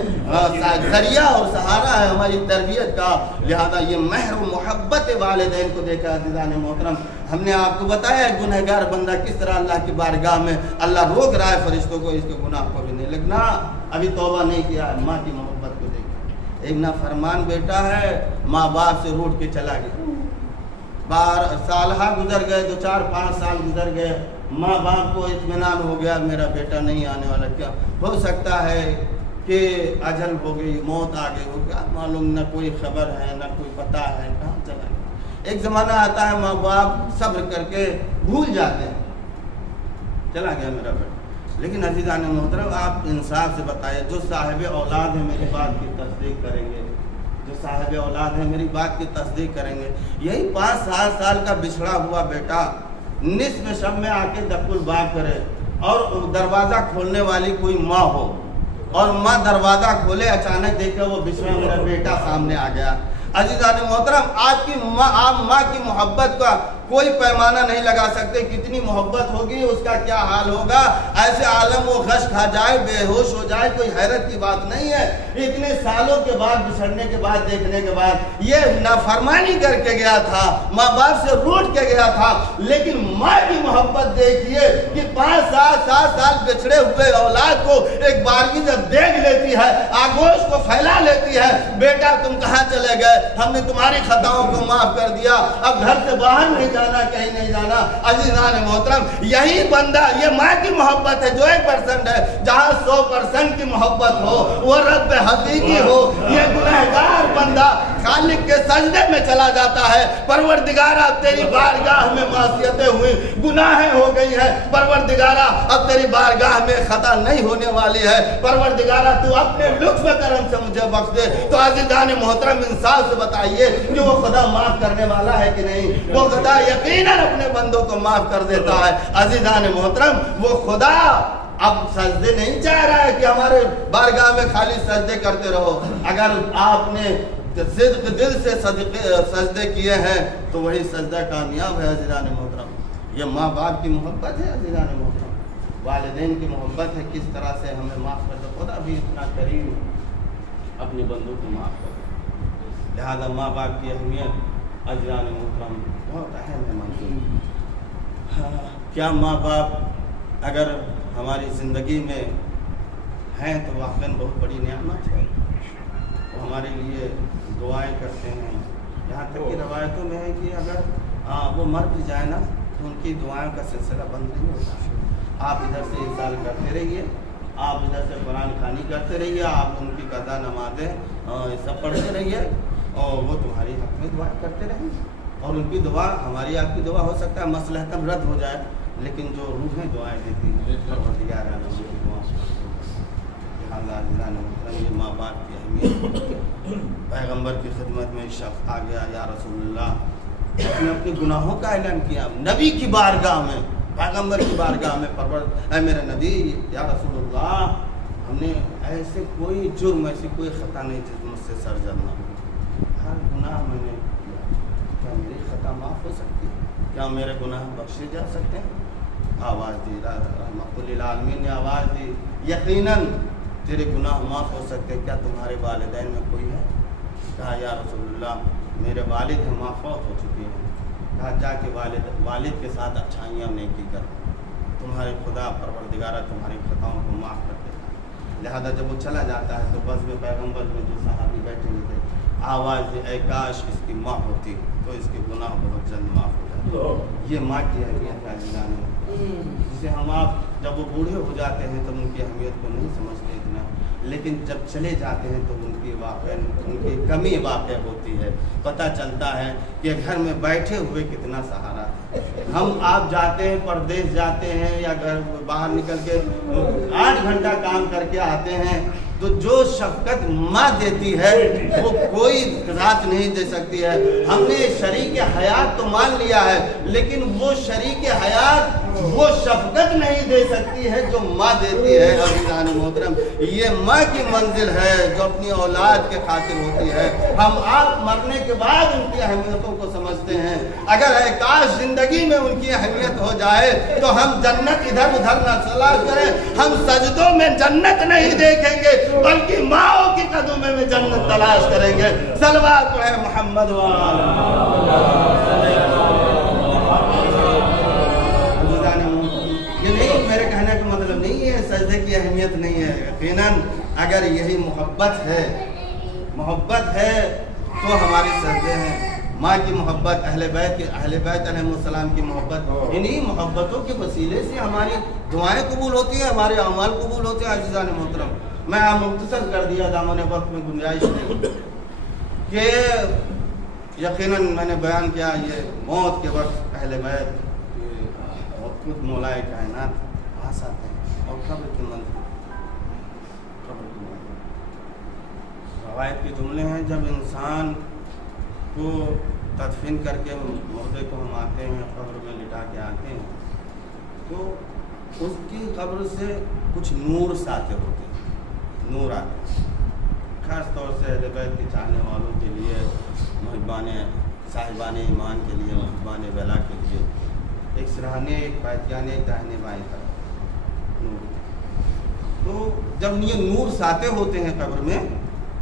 जरिया और सहारा है हमारी तरबियत का। लिहाजा ये मेहर मोहब्बत वालिदैन को देखा। अज़ीज़ान मोहतरम, हमने आपको बताया गुनहगार बंदा किस तरह अल्लाह की बारगाह में अल्लाह रोक रहा है फरिश्तों को, इसके गुनाह को भी नहीं लगना, अभी तौबा नहीं किया है। माँ की मोहब्बत को देखा, एक नाफरमान बेटा है, माँ बाप से रूठ के चला गया, 12 साल गुजर गए, 2-4-5 साल गुजर गए, माँ बाप को इत्मीनान हो गया मेरा बेटा नहीं आने वाला। क्या हो सकता है कि अजल हो गई, मौत आ गई हो, क्या मालूम, न कोई खबर है न कोई पता है, कहाँ चला गया। एक ज़माना आता है माँ बाप सब्र करके भूल जाते हैं, चला गया मेरा बेटा। लेकिन अज़ीज़ान मोहतरम, आप इंसाफ से बताइए, जो साहिब औलाद है मेरी बात की तस्दीक करेंगे, जो साहिब औलाद है मेरी बात की तस्दीक करेंगे। यही 5-7 साल का बिछड़ा हुआ बेटा निस्फ़ शब में आके दकुल बाप करे और दरवाज़ा खोलने वाली कोई माँ हो, और माँ दरवाज़ा खोले, अचानक देखे वो बिछड़ा मेरा बेटा सामने आ गया। अज़ीज़ान मोहतरम, आपकी माँ, आप माँ की मोहब्बत का कोई पैमाना नहीं लगा सकते। कितनी मोहब्बत होगी, उसका क्या हाल होगा। ऐसे आलम वो गश खा जाए, बेहोश हो जाए, कोई हैरत की बात नहीं है। इतने सालों के बाद, बिछड़ने के बाद, देखने के बाद, ये नाफरमानी करके गया था, माँ बाप से रूठ के गया था, लेकिन माँ की मोहब्बत देखिए कि 5-7 साल बिछड़े हुए औलाद को एक बारगी जब देख लेती है, आगोश को फैला लेती है, बेटा तुम कहाँ चले गए, हमने तुम्हारी खताओं को माफ कर दिया, अब घर से बाहर नहीं जाना, कहीं नहीं जाना। अज़ीज़ान मोहतरम, यही बंदा, ये माँ की मोहब्बत है जो 1% है। जहाँ 100% की मोहब्बत हो, वो रब हकीकी हो। ये गुनहगार बंदा खालिक के सजदे में चला जाता है, परवरदिगारा अब तेरी बारगाह में मासियतें हुई, गुनाहें हो गई है, परवरदिगारा अब तेरी बारगाह में खता नहीं होने वाली है, परवरदिगारा तू अपने लुत्फ़ करम से मुझे बख्श दे। तो अज़ीज़ान मोहतरम, इंसाफ से बताइए कि वो खुदा माफ करने वाला है कि नहीं। वो खुदा यकीनन अपने बंदों को माफ कर देता है। अज़ीज़ान मोहतरम, वो खुदा अब सजदे नहीं चाह रहा है कि हमारे बारगाह में खाली सजदे करते रहो। अगर आपने सिद्क़ दिल से सजदे किए हैं तो वही सजदा कामयाब है। अज़ीज़ान मोहतरम, ये माँ बाप की मोहब्बत है। अज़ीज़ान मोहतरम, वालिदैन की मोहब्बत है। किस तरह से हमें माफ़ कर दो, खुदा भी इतना करीम अपने बंदों को माफ़ कर दो। लिहाजा माँ बाप की अहमियत अज़ीज़ान मोहतरम बहुत अहम है। मंजूर क्या माँ बाप अगर हमारी ज़िंदगी में हैं तो वाक़ई बहुत बड़ी नेमत है। वो हमारे लिए दुआएं करते हैं। यहाँ तक कि रवायतों में है कि अगर वो मर भी जाए ना तो उनकी दुआओं का सिलसिला बंद नहीं होता। आप इधर से इंसाल करते रहिए, आप इधर से कुरान खानी करते रहिए, आप उनकी कदा नमाज़ें सब पढ़ते रहिए और वो तुम्हारी हक़ में दुआ करते रहेंगे। और उनकी दुआ, हमारी आपकी दुआ हो सकता है मसलहतन रद्द हो जाए, लेकिन जो रूहें दुआएं देती हैं परवरदिगार आलम की दुआ। ये माँ बाप की अहमियत। पैगम्बर की खिदमत में शख्स आ गया, या रसूलुल्लाह, उसने अपने गुनाहों का ऐलान किया नबी की बारगाह में, पैगम्बर की बारगाह में। ऐ मेरे नबी, या रसूलुल्लाह, हमने ऐसे कोई जुर्म, ऐसी कोई ख़ता नहीं जिस मुझसे सरजद न हो। हर गुनाह मैंने किया, क्या मेरी ख़ता माफ़ हो सकती है? क्या मेरे गुनाह बख्शे जा सकते हैं? आवाज़ दी, रहमतुल आलमीन ने आवाज़ दी, यकीनन तेरे गुनाह माफ़ हो सकते हैं। क्या तुम्हारे वालिदैन में कोई है? कहा, या रसूलुल्लाह, मेरे वालिद हैं, माँ फौत हो चुके हैं। कहा, जाके वालिद के साथ अच्छाइयाँ नेकी कर, तुम्हारे खुदा परवरदिगारा तुम्हारी खताओं को माफ़ कर देता है। लिहाजा जब वो चला जाता है तो बस में पैगम्बर में जो सहाबी बैठे हुए थे, आवाज़ दी, ऐ काश इसकी माँ होती तो इसके गुनाह बहुत जल्द माफ़ हो जाते। ये माँ की अहमियत है अज़ीज़ान, जिसे हम आप जब वो बूढ़े हो जाते हैं तब उनकी अहमियत को नहीं समझते इतना, लेकिन जब चले जाते हैं तो उनकी कमी वाक़ होती है। पता चलता है कि घर में बैठे हुए कितना सहारा है। हम आप जाते हैं, परदेश जाते हैं या घर बाहर निकल के 8 घंटा काम करके आते हैं, तो जो शफ़क़त माँ देती है वो कोई रात नहीं दे सकती है। हमने शरीक हयात तो मान लिया है, लेकिन वो शरीक हयात वो शफ़क़त नहीं दे सकती है जो माँ देती है। अज़ीज़ान मोहतरम, ये माँ की मंजिल है जो अपनी औलाद के खातिर होती है। हम आप मरने के बाद उनकी अहमियतों को समझते हैं। अगर काश ज़िंदगी में उनकी अहमियत हो जाए तो हम जन्नत इधर उधर न तलाश करें, हम सजदों में जन्नत नहीं देखेंगे बल्कि माओ की कदमों में जन्नत तलाश करेंगे। सलवात पढ़े मोहम्मद सजदे की अहमियत नहीं है। यकीनन अगर यही मोहब्बत है तो हमारी सजदे हैं। माँ की मोहब्बत, अहले बैत अलैहिस्सलाम की मोहब्बत, इन्हीं मोहब्बतों के वसीले से हमारी दुआएं कबूल होती हैं, हमारे अमाल कबूल होते हैं। अज़ीज़ान मोहतरम, मैं आप मुख्तसर कर दिया, दामन वक्त में गुंजाइश नहीं कि यकीनन मैंने बयान किया ये मौत के वक्त अहले बैत और खुद मौलाए कायनात पास आते हैं और कब्र की मंजिल रवायत के जुमले हैं। जब इंसान को तदफीन करके मुर्दे को हम आते हैं, कब्र में लिटा के आते हैं, तो उसकी कब्र से कुछ नूर साते होते हैं, नूर आते हैं। ख़ास तौर से अहले बैत के चाहने वालों के लिए, मुहिब्बान साहिबान ईमान के लिए, मुहिब्बान वला के लिए लीजिए, एक सिरहाने, एक पायतियाने, एक दाहिने बाएं तरफ नूर। तो जब ये नूर साते होते हैं कब्र में,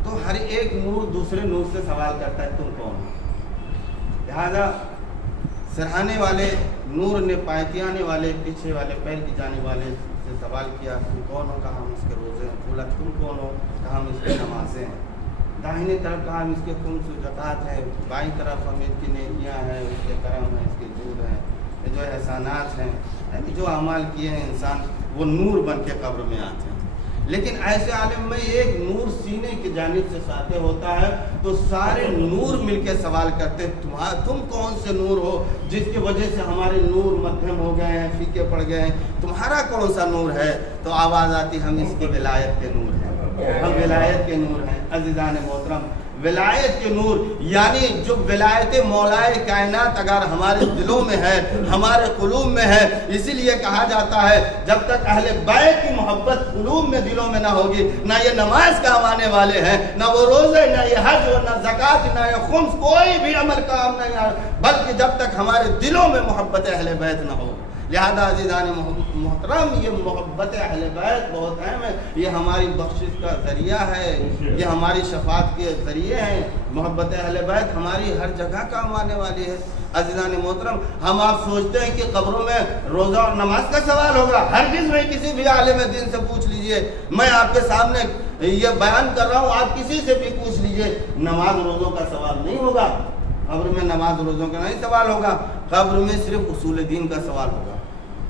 तो हर एक नूर दूसरे नूर से सवाल करता है तुम कौन हो। लिहाजा सिरहाने वाले नूर ने पायतियाने वाले, पीछे वाले पैर की जाने वाले से सवाल किया तुम कौन हो, कहा हम इसके रोज़े हैं। बोला तुम कौन हो, कहा हम इसके नमाजें हैं। दाहिने तरफ कहा हम इसके खुम्स ज़कात हैं। बाईं तरफ हम इसकी नेकियाँ हैं, इसके करम हैं, इसके जूद हैं, ये जो एहसानात हैं, यानी जो अमाल किए हैं इंसान, वो नूर बन के कब्र में आते हैं। लेकिन ऐसे आलम में एक नूर सीने की जानिब से साते होता है, तो सारे नूर मिलकर सवाल करते तुम कौन से नूर हो जिसकी वजह से हमारे नूर मध्यम हो गए हैं, फीके पड़ गए हैं, तुम्हारा कौन सा नूर है। तो आवाज़ आती हम इसकी विलायत के नूर हैं, हम विलायत के नूर हैं। अज़ीज़ान मोहतरम, विलायत के नूर यानी जो विलायत मौलाए कायनात अगर हमारे दिलों में है, हमारे कुलूब में है, इसीलिए कहा जाता है जब तक अहले बैत की मोहब्बत कुलूब में दिलों में ना होगी, ना ये नमाज काम आने वाले हैं, ना वो रोज़े, ना ये हज, ना ज़कात, ना ये खुम्स, कोई भी अमल काम नहीं है, बल्कि जब तक हमारे दिलों में मोहब्बत अहले बैत ना हो। लिहाजा अज़ीज़ान मोहतरम, ये मोहब्बत अहले बैत बहुत अहम है। ये हमारी बख्शिश का ज़रिया है, ये हमारी शफात के ज़रिए हैं। मोहब्बत अहले बैत हमारी हर जगह काम आने वाली है। अज़ीज़ान मोहतरम, हम आप सोचते हैं कि कब्रों में रोज़ा और नमाज का सवाल होगा, हरगिज़ नहीं। किसी भी आलिम दीन से पूछ लीजिए, मैं आपके सामने ये बयान कर रहा हूँ, आप किसी से भी पूछ लीजिए, नमाज रोज़ों का सवाल नहीं होगा। कब्र में नमाज रोज़ों का नहीं सवाल होगा, कब्र में सिर्फ उसूल दीन का सवाल होगा।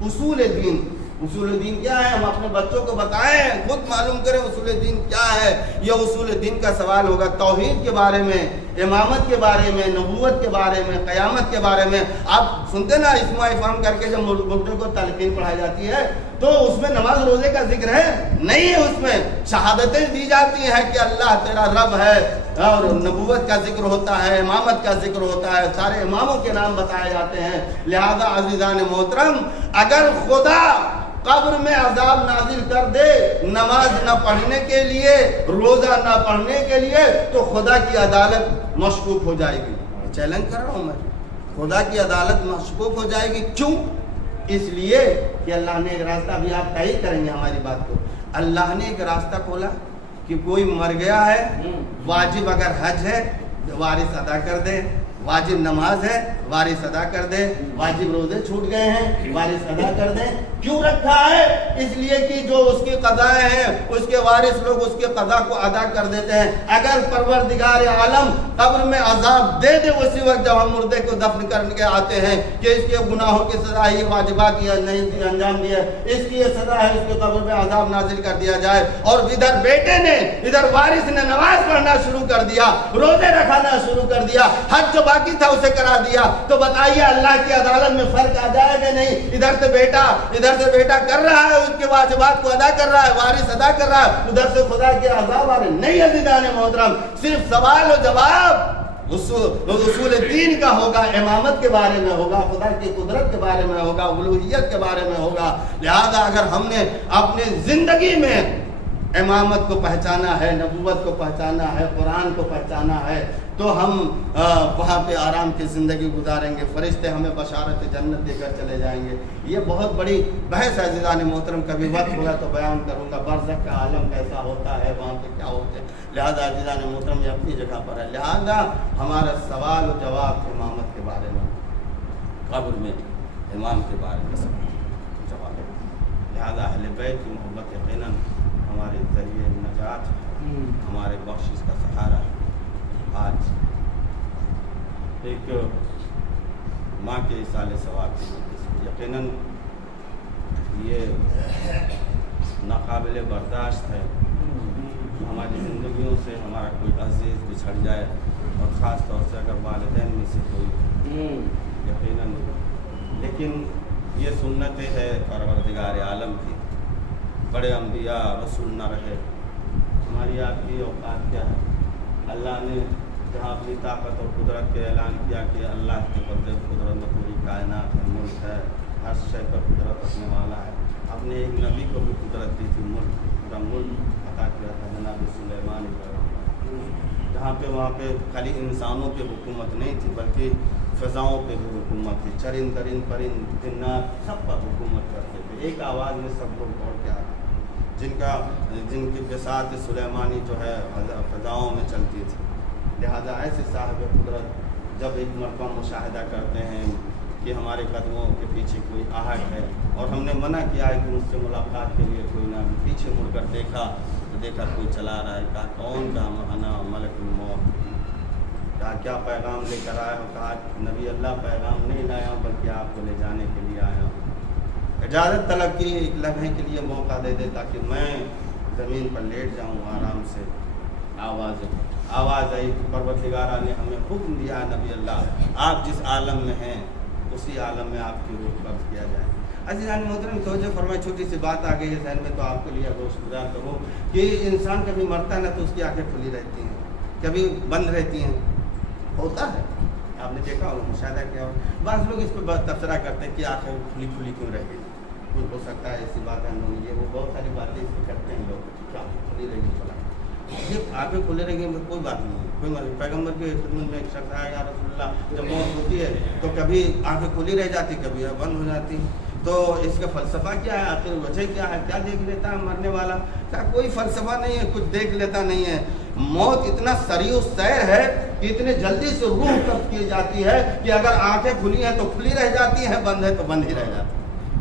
उसूल दीन, उसूल दीन क्या है, हम अपने बच्चों को बताएं, खुद मालूम करें उसूल दीन क्या है। यह उसूल दीन का सवाल होगा। तौहीद के बारे में, इमामत के बारे में, नबूवत के बारे में, क़यामत के बारे में। आप सुनते ना इस्मा इफ़ाम करके जब मुर्दों को तलकीन पढ़ाई जाती है, तो उसमें नमाज रोज़े का जिक्र है नहीं है, उसमें शहादतें दी जाती हैं कि अल्लाह तेरा रब है, और नबूवत का जिक्र होता है, इमामत का जिक्र होता है, सारे इमामों के नाम बताए जाते हैं। लिहाजा अज़ीज़ान मोहतरम, अगर खुदा कब्र में अजाब नाजिल कर दे नमाज न पढ़ने के लिए, रोज़ा न पढ़ने के लिए, तो खुदा की अदालत मशकूक हो जाएगी। चैलेंज कर रहा हूँ मैं, खुदा की अदालत मशकूक हो जाएगी। क्यों? इसलिए कि अल्लाह ने एक रास्ता, भी आप तय करेंगे हमारी बात को, अल्लाह ने एक रास्ता खोला कि कोई मर गया है, वाजिब अगर हज है वारिस अदा कर दे, वाजिब नमाज है वारिस अदा कर दे, वाजिब रोज़े छूट गए हैं वारिस अदा कर दे। क्यों रखा है? इसलिए कि जो उसकी क़ज़ाएं हैं उसके वारिस लोग उसके क़ज़ा को अदा कर देते हैं। अगर परवरदिगार आलम कब्र में अजाब दे दे उसी वक्त जब हम मुर्दे को दफन करने के आते हैं कि इसके गुनाहों की सज़ा, ये वाजिबात ये नहीं अंजाम दिया, इसकी ये सज़ा है, इसके कब्र में अजाब नाजिल कर दिया जाए, और इधर बेटे ने, इधर वारिस ने नमाज पढ़ना शुरू कर दिया, रोज़े रखाना शुरू कर दिया, हज जो बाकी था उसे करा दिया, तो बताइए अल्लाह की अदालत में फर्क आ जाएगा नहीं? इधर से बेटा कर रहा है, उसके वाजिबात को अदा कर रहा है, वारिस अदा कर रहा है, उधर से खुदा के अज़ाब आ रहे नहीं। अज़ीज़ान मोहतरम, सिर्फ सवाल और जवाब उसूल दीन का होगा, इमामत के बारे में होगा, खुदा की कुदरत के बारे में होगा, उलूहियत के बारे में होगा। लिहाजा अगर हमने अपने ज़िंदगी में इमामत को पहचाना है, नबूवत को पहचाना है, कुरान को पहचाना है, तो हम वहाँ पे आराम की ज़िंदगी गुजारेंगे। फरिश्ते हमें बशारत जन्नत देकर चले जाएंगे। ये बहुत बड़ी बहस है अज़ीज़ान मोहतरम, कभी वक्त होगा तो बयान करूँगा बरज़ख का आलम कैसा होता है, वहाँ पे क्या होते हैं। लिहाजा अज़ीज़ान मोहतरम ये अपनी जगह पर है। लिहाजा हमारा सवाल और जवाब इमामत के बारे में, कब्र में इमाम के बारे में जवाब है। लिहाजा अहले बैत की मोहब्बत यकीनन हमारे ज़रिए नजात है, हमारे बख्शिश का सहारा है। आज एक माँ के इसाले सवाब की यकीनन ये नाकाबिल बर्दाश्त है। हमारी ज़िंदगियों से हमारा कोई अज़ीज़ बिछड़ जाए, और ख़ास तौर से अगर वालिदैन में से कोई, यकीनन। लेकिन ये सुन्नत है परवरदिगार आलम की, बड़े अम्बिया रसूल न रहे। हमारी आपकी औकात क्या है? अल्लाह ने जहाँ अपनी ताकत और कुदरत के ऐलान किया कि अल्लाह के कब्ज़े कुदरत में पूरी कायनात है, मुल्क है, हर शय पर कुदरत रखने वाला है। अपने एक नबी को भी कुदरत दी थी, मुल्क, पूरा मुल्क अता किया था जनाब सुलेमान, जहाँ पे वहाँ पे खाली इंसानों पे हुकूमत नहीं थी, बल्कि फ़ज़ाओं पे भी हुकूमत थी, चरिंद दरिंद परिंद जिन्नात सब पर हुकूमत करते थे, एक आवाज़ में सब लोग दौड़ के आते, जिनकी बिसात सुलेमानी जो है फ़ज़ाओं में चलती थी। लिहाजा ऐसे साहिब कुदरत जब एक मरतबा मुशाहिदा करते हैं कि हमारे कदमों के पीछे कोई आहट है और हमने मना किया है कि मुझसे मुलाकात के लिए कोई ना, पीछे मुड़कर देखा तो देखा कोई चला रहा है। कहा कौन? कहा अना मलकुल मौत। कहा क्या पैगाम लेकर आया हो? कहा नबी अल्लाह पैगाम नहीं लाया हूँ बल्कि आपको ले जाने के लिए आया हूँ। इजाज़त तलब की एक लम्हे के लिए मौका दे दे ताकि मैं ज़मीन पर लेट जाऊँ आराम से। आवाज़ आई, परवरदिगारा ने हमें हुक्म दिया नबी अल्लाह आप जिस आलम में हैं उसी आलम में आपकी रूह कब्ज़ किया जाए। अज़ीज़ान मोहतरम तवज्जो फरमाए, छोटी सी बात आ गई है ज़हन में तो आपके लिए रोशगुजार करूँ कि इंसान कभी मरता है ना तो उसकी आंखें खुली रहती हैं, कभी बंद रहती हैं, होता है। आपने देखा होगा, मुशाहिदा किया होगा। बाज़ लोग इस पर तबसरा करते हैं कि आंखें खुली खुली क्यों रहेगी, कोई हो सकता है ऐसी बात है, ये वो बहुत सारी बातें इस पर करते हैं लोग, क्या खुली रहेगी फला। ये आंखें खुले रहेंगे कोई बात नहीं है, कोई मतलब पैगम्बर के खिदमत में एक शख्स आया, या रसूलुल्लाह जब मौत होती है तो कभी आंखें खुली रह जाती, कभी बंद हो जाती, तो इसका फ़लसफ़ा क्या है, आखिर वजह क्या है, क्या देख लेता है मरने वाला? क्या कोई फ़लसफ़ा नहीं है, कुछ देख लेता नहीं है। मौत इतना सरीउ सैर है कि इतने जल्दी से रूह कब्ज़ की जाती है कि अगर आंखें खुली हैं तो खुली रह जाती हैं, बंद है तो बंद ही रह जाती है।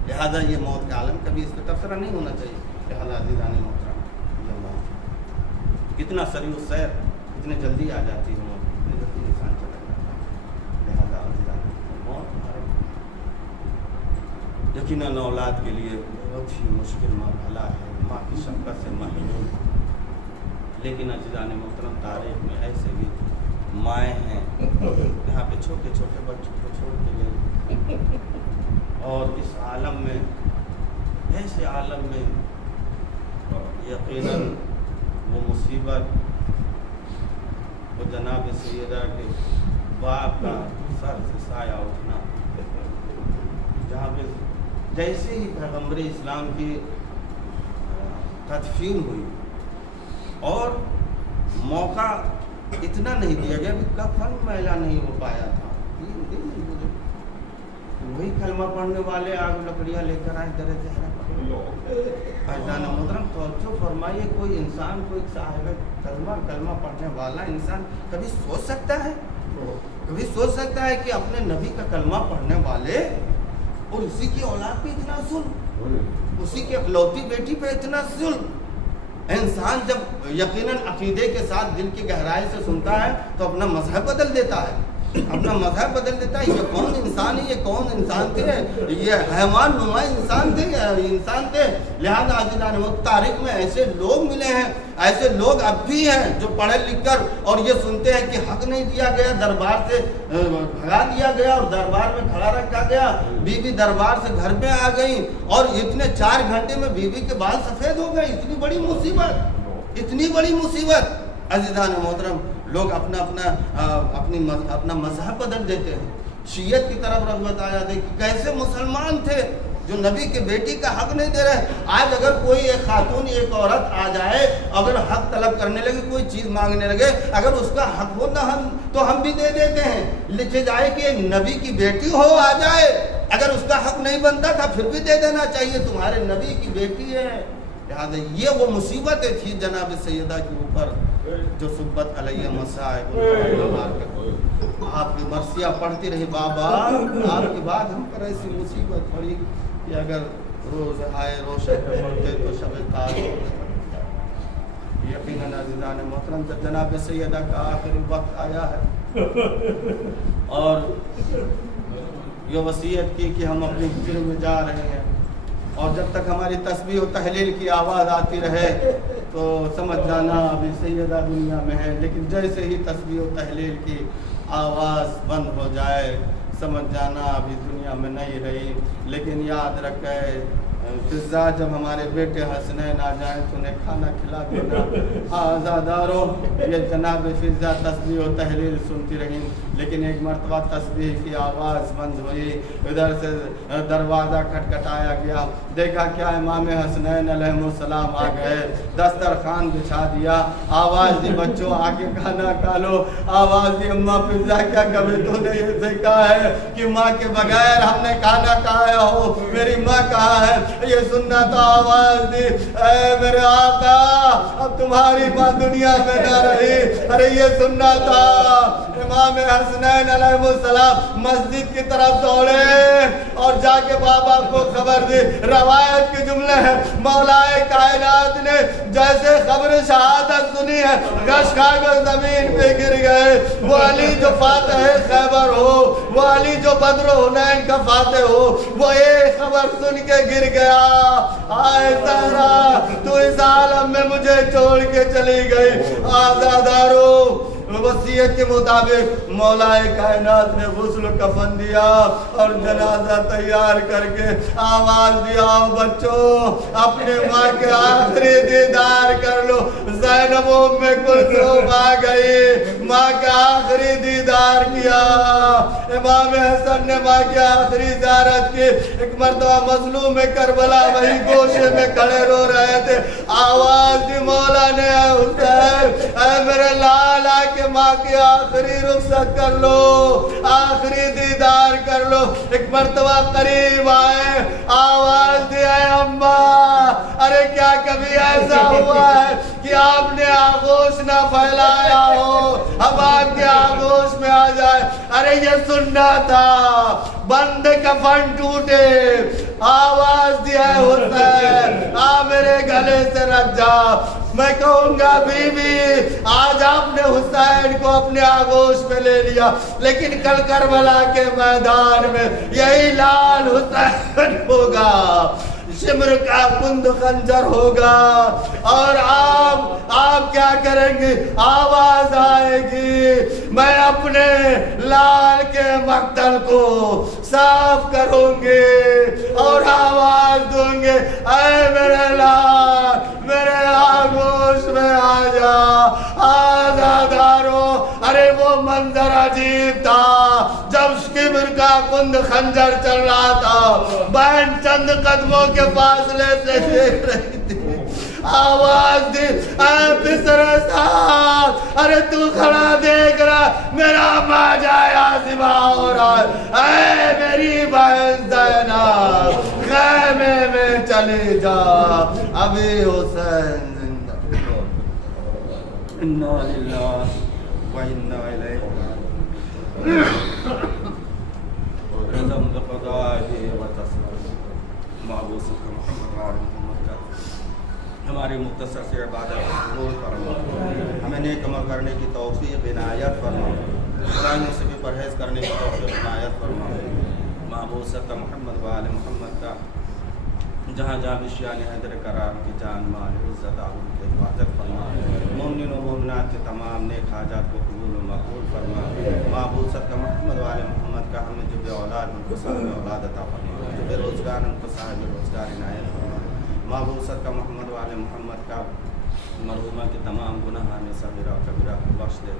लिहाजा ये मौत का आलम कभी इस पर तबसरा नहीं होना चाहिए। लिहाजा अज़ीज़ान मोहतरम, ये मौत कितना सरीउ सैर, इतने जल्दी आ जाती है मौत, इतने जल्दी इंसान चला जाता है। लिहाजा अज़ीज़ान मौत हमारे यकीनन औलाद के लिए बहुत ही मुश्किल मरहला है, माँ की शफ़क़त से महरूम। लेकिन अज़ीज़ान मोहतरम तारीख़ में ऐसे भी माएँ हैं यहाँ पे छोटे छोटे बच्चों को छोड़ के गए, और इस आलम में, ऐसे आलम में यकीनन वो मुसीबत, वो जनाब सैयदा के बाप का सर से साया उठना, जहाँ पे जैसे ही पैगम्बर इस्लाम की तदफीन हुई और मौका इतना नहीं दिया गया कि कफन मैला नहीं हो पाया था, वही कलमा पढ़ने वाले आग लकड़ियाँ लेकर आए दर ज़हरा पर। मोहतरम तवज्जो फरमाइए, कोई इंसान, कोई साहिब कलमा पढ़ने वाला इंसान कभी सोच सकता है, कभी सोच सकता है कि अपने नबी का कलमा पढ़ने वाले और उसी की औलाद पे इतना जुल्म, उसी की इकलौती बेटी पे इतना जुल्म। इंसान जब यकीनन अकीदे के साथ दिल की गहराई से सुनता है तो अपना मजहब बदल देता है, अपना मजहब बदल देता है। ये कौन इंसान है, ये कौन इंसान थे, ये हैवान नुमा इंसान थे। लिहाजा अज़ीज़ान तारीख़ में ऐसे लोग मिले हैं, ऐसे लोग अब भी हैं जो पढ़े लिख कर और ये सुनते हैं कि हक नहीं दिया गया, दरबार से भगा दिया गया और दरबार में खड़ा रखा गया, बीवी दरबार से घर में आ गई और इतने 4 घंटे में बीवी के बाल सफ़ेद हो गए। इतनी बड़ी मुसीबत, इतनी बड़ी मुसीबत। अज़ीज़ान मोहतरम लोग अपना मजहब बदल देते हैं, शियत की तरफ रग़बत आ जाती है कि कैसे मुसलमान थे जो नबी के बेटी का हक नहीं दे रहे। आज अगर कोई एक खातून, एक औरत आ जाए, अगर हक तलब करने लगे, कोई चीज़ मांगने लगे, अगर उसका हक हो ना तो हम भी दे देते हैं। लिखे जाए कि एक नबी की बेटी हो आ जाए, अगर उसका हक नहीं बनता था फिर भी दे देना चाहिए, तुम्हारे नबी की बेटी है। लिहाजा ये वो मुसीबतें थी जनाब सैयदा के ऊपर जो सुब्बत अलैहि मसाइब, आपकी मर्सियाँ पढ़ती रही बाबा, आपके बाद हम पर ऐसी मुसीबत पड़ी कि अगर रोज़ आए रोशन पे पढ़ते तो शब ताज। यकीनन अज़ीज़ान मोहतरम जब जनाब सैयदा का आखिरी वक्त आया है और ये वसीयत की कि हम अपनी हिजर में जा रहे हैं और जब तक हमारी तस्बीह और तहलील की आवाज़ आती रहे तो समझ जाना अभी सैयदा दुनिया में है। लेकिन जैसे ही तस्बीह और तहलील की आवाज़ बंद हो जाए समझ जाना अभी दुनिया में नहीं रही। लेकिन याद रखे फिज़ा जब हमारे बेटे हसनैन आ जाएँ तो उन्हें खाना खिला देना। आज़ादारों, ये जनाब फिज़ा तस्बीह और तहलील सुनती रही। लेकिन एक मरतबा तस्बीह की आवाज़ बंद हुई, इधर से दरवाज़ा खटखटाया गया, देखा क्या इमाम हसनैन अलैहिस्सलाम आ गए, दस्तरखान बिछा दिया, आवाज़ दी बच्चों आके खाना खा लो, आवाज़ दी अम्मा पिज़्ज़ा क्या कभी तूने ये सीखा है कि माँ के बगैर हमने खाना खाया हो, मेरी माँ कहाँ है, ये सुनना था। आवाज़ दी ऐ मेरे आका अब तुम्हारी माँ दुनिया में ना रही, अरे ये सुनना था। इमाम हसनैन अलैहिस्सलाम मस्जिद की तरफ दौड़े और जाके बाबा को खबर दी। रवायत के जुमले हैं, मौलाए कायनात ने जैसे खबर शहादत सुनी है, गश खाकर जमीन पे गिर गए। वो अली जो फातह खैबर हो, वो अली जो बद्र हुनैन का फातह हो, वो एक खबर सुन के गिर गया। आए सहरा तू इस आलम में मुझे छोड़ के चली गई। आज़ादारो वसीयत के मुताबिक मौलाए कायनात ने गुस्ल कफन दिया और जनाजा तैयार करके आवाज दिया, बच्चों अपने माँ के आखिरी दीदार कर लो। ज़ैनब उम्मे कुलसूम आ गई, माँ का आखिरी दीदार किया। इमाम हसन ने माँ की आखिरी ज़ियारत की। एक मर्तबा मजलूम में करबला वही गोशे में खड़े रो रहे थे, आवाज दी मौला ने, हुसैन ऐ मेरे लाल आके माँ की आखिरी रुखसत कर लो, आखिरी दीदार कर लो। एक मर्तबा करीब आए, आवाज दिया अम्मा, अरे क्या कभी ऐसा हुआ है कि आपने आगोश ना फैलाया हो, अब आपके आगोश में आ जाए। अरे ये सुनना था, बंद कफन टूटे, आवाज दिया हुसैन आ मेरे गले से रख जा। मैं कहूँगा बीवी आज आपने हुसैन को अपने आगोश में ले लिया, लेकिन कल करबला के मैदान में यही लाल हुसैन होगा, शिमर का कुंद खंजर होगा। और आप क्या करेंगे, आवाज आएगी, मैं अपने लाल के मक्तल को साफ करूंगी और आवाज दूंगी, ऐ मेरे लाल मेरे आगोश में आ जा। आज़ादारो अरे वो मंजर अजीब था जब शिमर का कुंद खंजर चल रहा था, बहन चंद कदमों के फासले से देख रही थी। आवाज दी पिसरे साहब, अरे तू खड़ा देख रहा, मेरा माजा आसिमा हो रहा है, मेरी बहन ज़ैनब खैमे में चली जा, अभी हुसैन जिंदा। इन्ना लिल्लाहि व इन्ना इलैहि रज़म क़ज़ाए व तस्लीम। महबूस मोहम्मद का हमारी मुख्तसर से इबादत कबूल फरमा, हमें नेक अमल करने की तौफीक इनायत फरमा, बुराइयों से भी परहेज़ करने की तौफीक इनायत फरमा। महबूस मोहम्मद व आले मोहम्मद का जहाँ जहाँ भी शान हैदर कराम की जान माल इज़्ज़त आबरू की हिफाजत फरमा, मोमिन व मोमिनात के तमाम नेक हाजात को कबूल व मकबूल फरमा। महबूसत का मोहम्मद वाले मोहम्मद का हमें जो बे औलाद उनको साहिब औलाद अता फरमा, जो बेरोज़गार उनको साहिब रोज़गार इनायत फरमा। महबूसत का मोहम्मद वाले मोहम्मद का मरहुमा के तमाम गुनाह में सगीरा कबीरा को बख्श दे,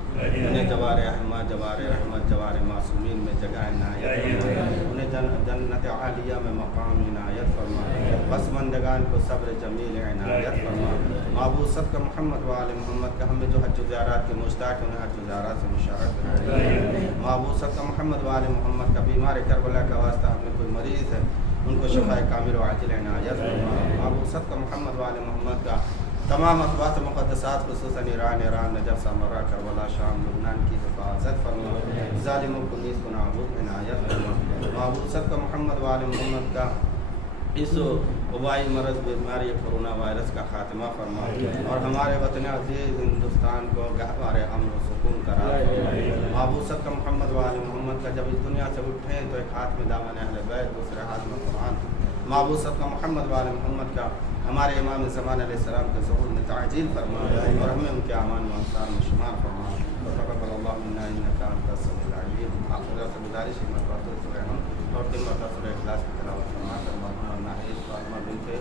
उन्हें जवार अहमा जवार रहमत जवार मासूमीन में जगह इनायत फरमा, उन्हें जन्नत आलिया में मकाम इनायत फरमा, पसमंदगान को सब्र जमील इनायत फरमा। महबूसत का मोहम्मद वाले मोहम्मद का हमें जो हज ज़ियारत के मुश्ताक उन्हें हज ज़ियारत से मुशारत कराए। महबूसत का मोहम्मद वाले मोहम्मद का बीमार करबला का वास्ता हमें कोई मरीज़ है उनको शफाए कामिल व आजिल इनायत फरमा। महबूसत का मोहम्मद वाले मोहम्मद का तमाम अक़वात मुक़द्दसात खुसूसन ईरान नजफ़ समरा करबला शाम लुबनान की हिफाजत फरमा, ज़ालिमों को नीज़ को नाबूद इनायत फरमा। महबूसत का मोहम्मद वाले मोहम्मद का इस वबाई मरज़ बीमारी कोरोना वायरस का ख़ात्मा फरमा और हमारे वतन अज़ीज़ हिंदुस्तान को गहवार अमन व सुकून करार फरमा। महबूसत का मोहम्मद वाले मोहम्मद का जब इस दुनिया से उठें तो एक हाथ में दामन अहले बैत, दूसरे हाथ में कुरान। महबूसत का मोहम्मद वाले मोहम्मद का हमारे इमाम ज़मान अलैहिस्सलाम के ज़ुहूर में ताजील फरमा और हमें उनके आमान व अंसार में शुमार फरमा। तक़ब्बलल्लाहु मिन्ना इन्नका अंतस समीउल अलीम। आखिर से गुजारिश है मरतबा सूरह हम और 3 मरतबा सूरह इखलास की तिलावत फरमा कर मौलाना नाहिद फातिमा बिनते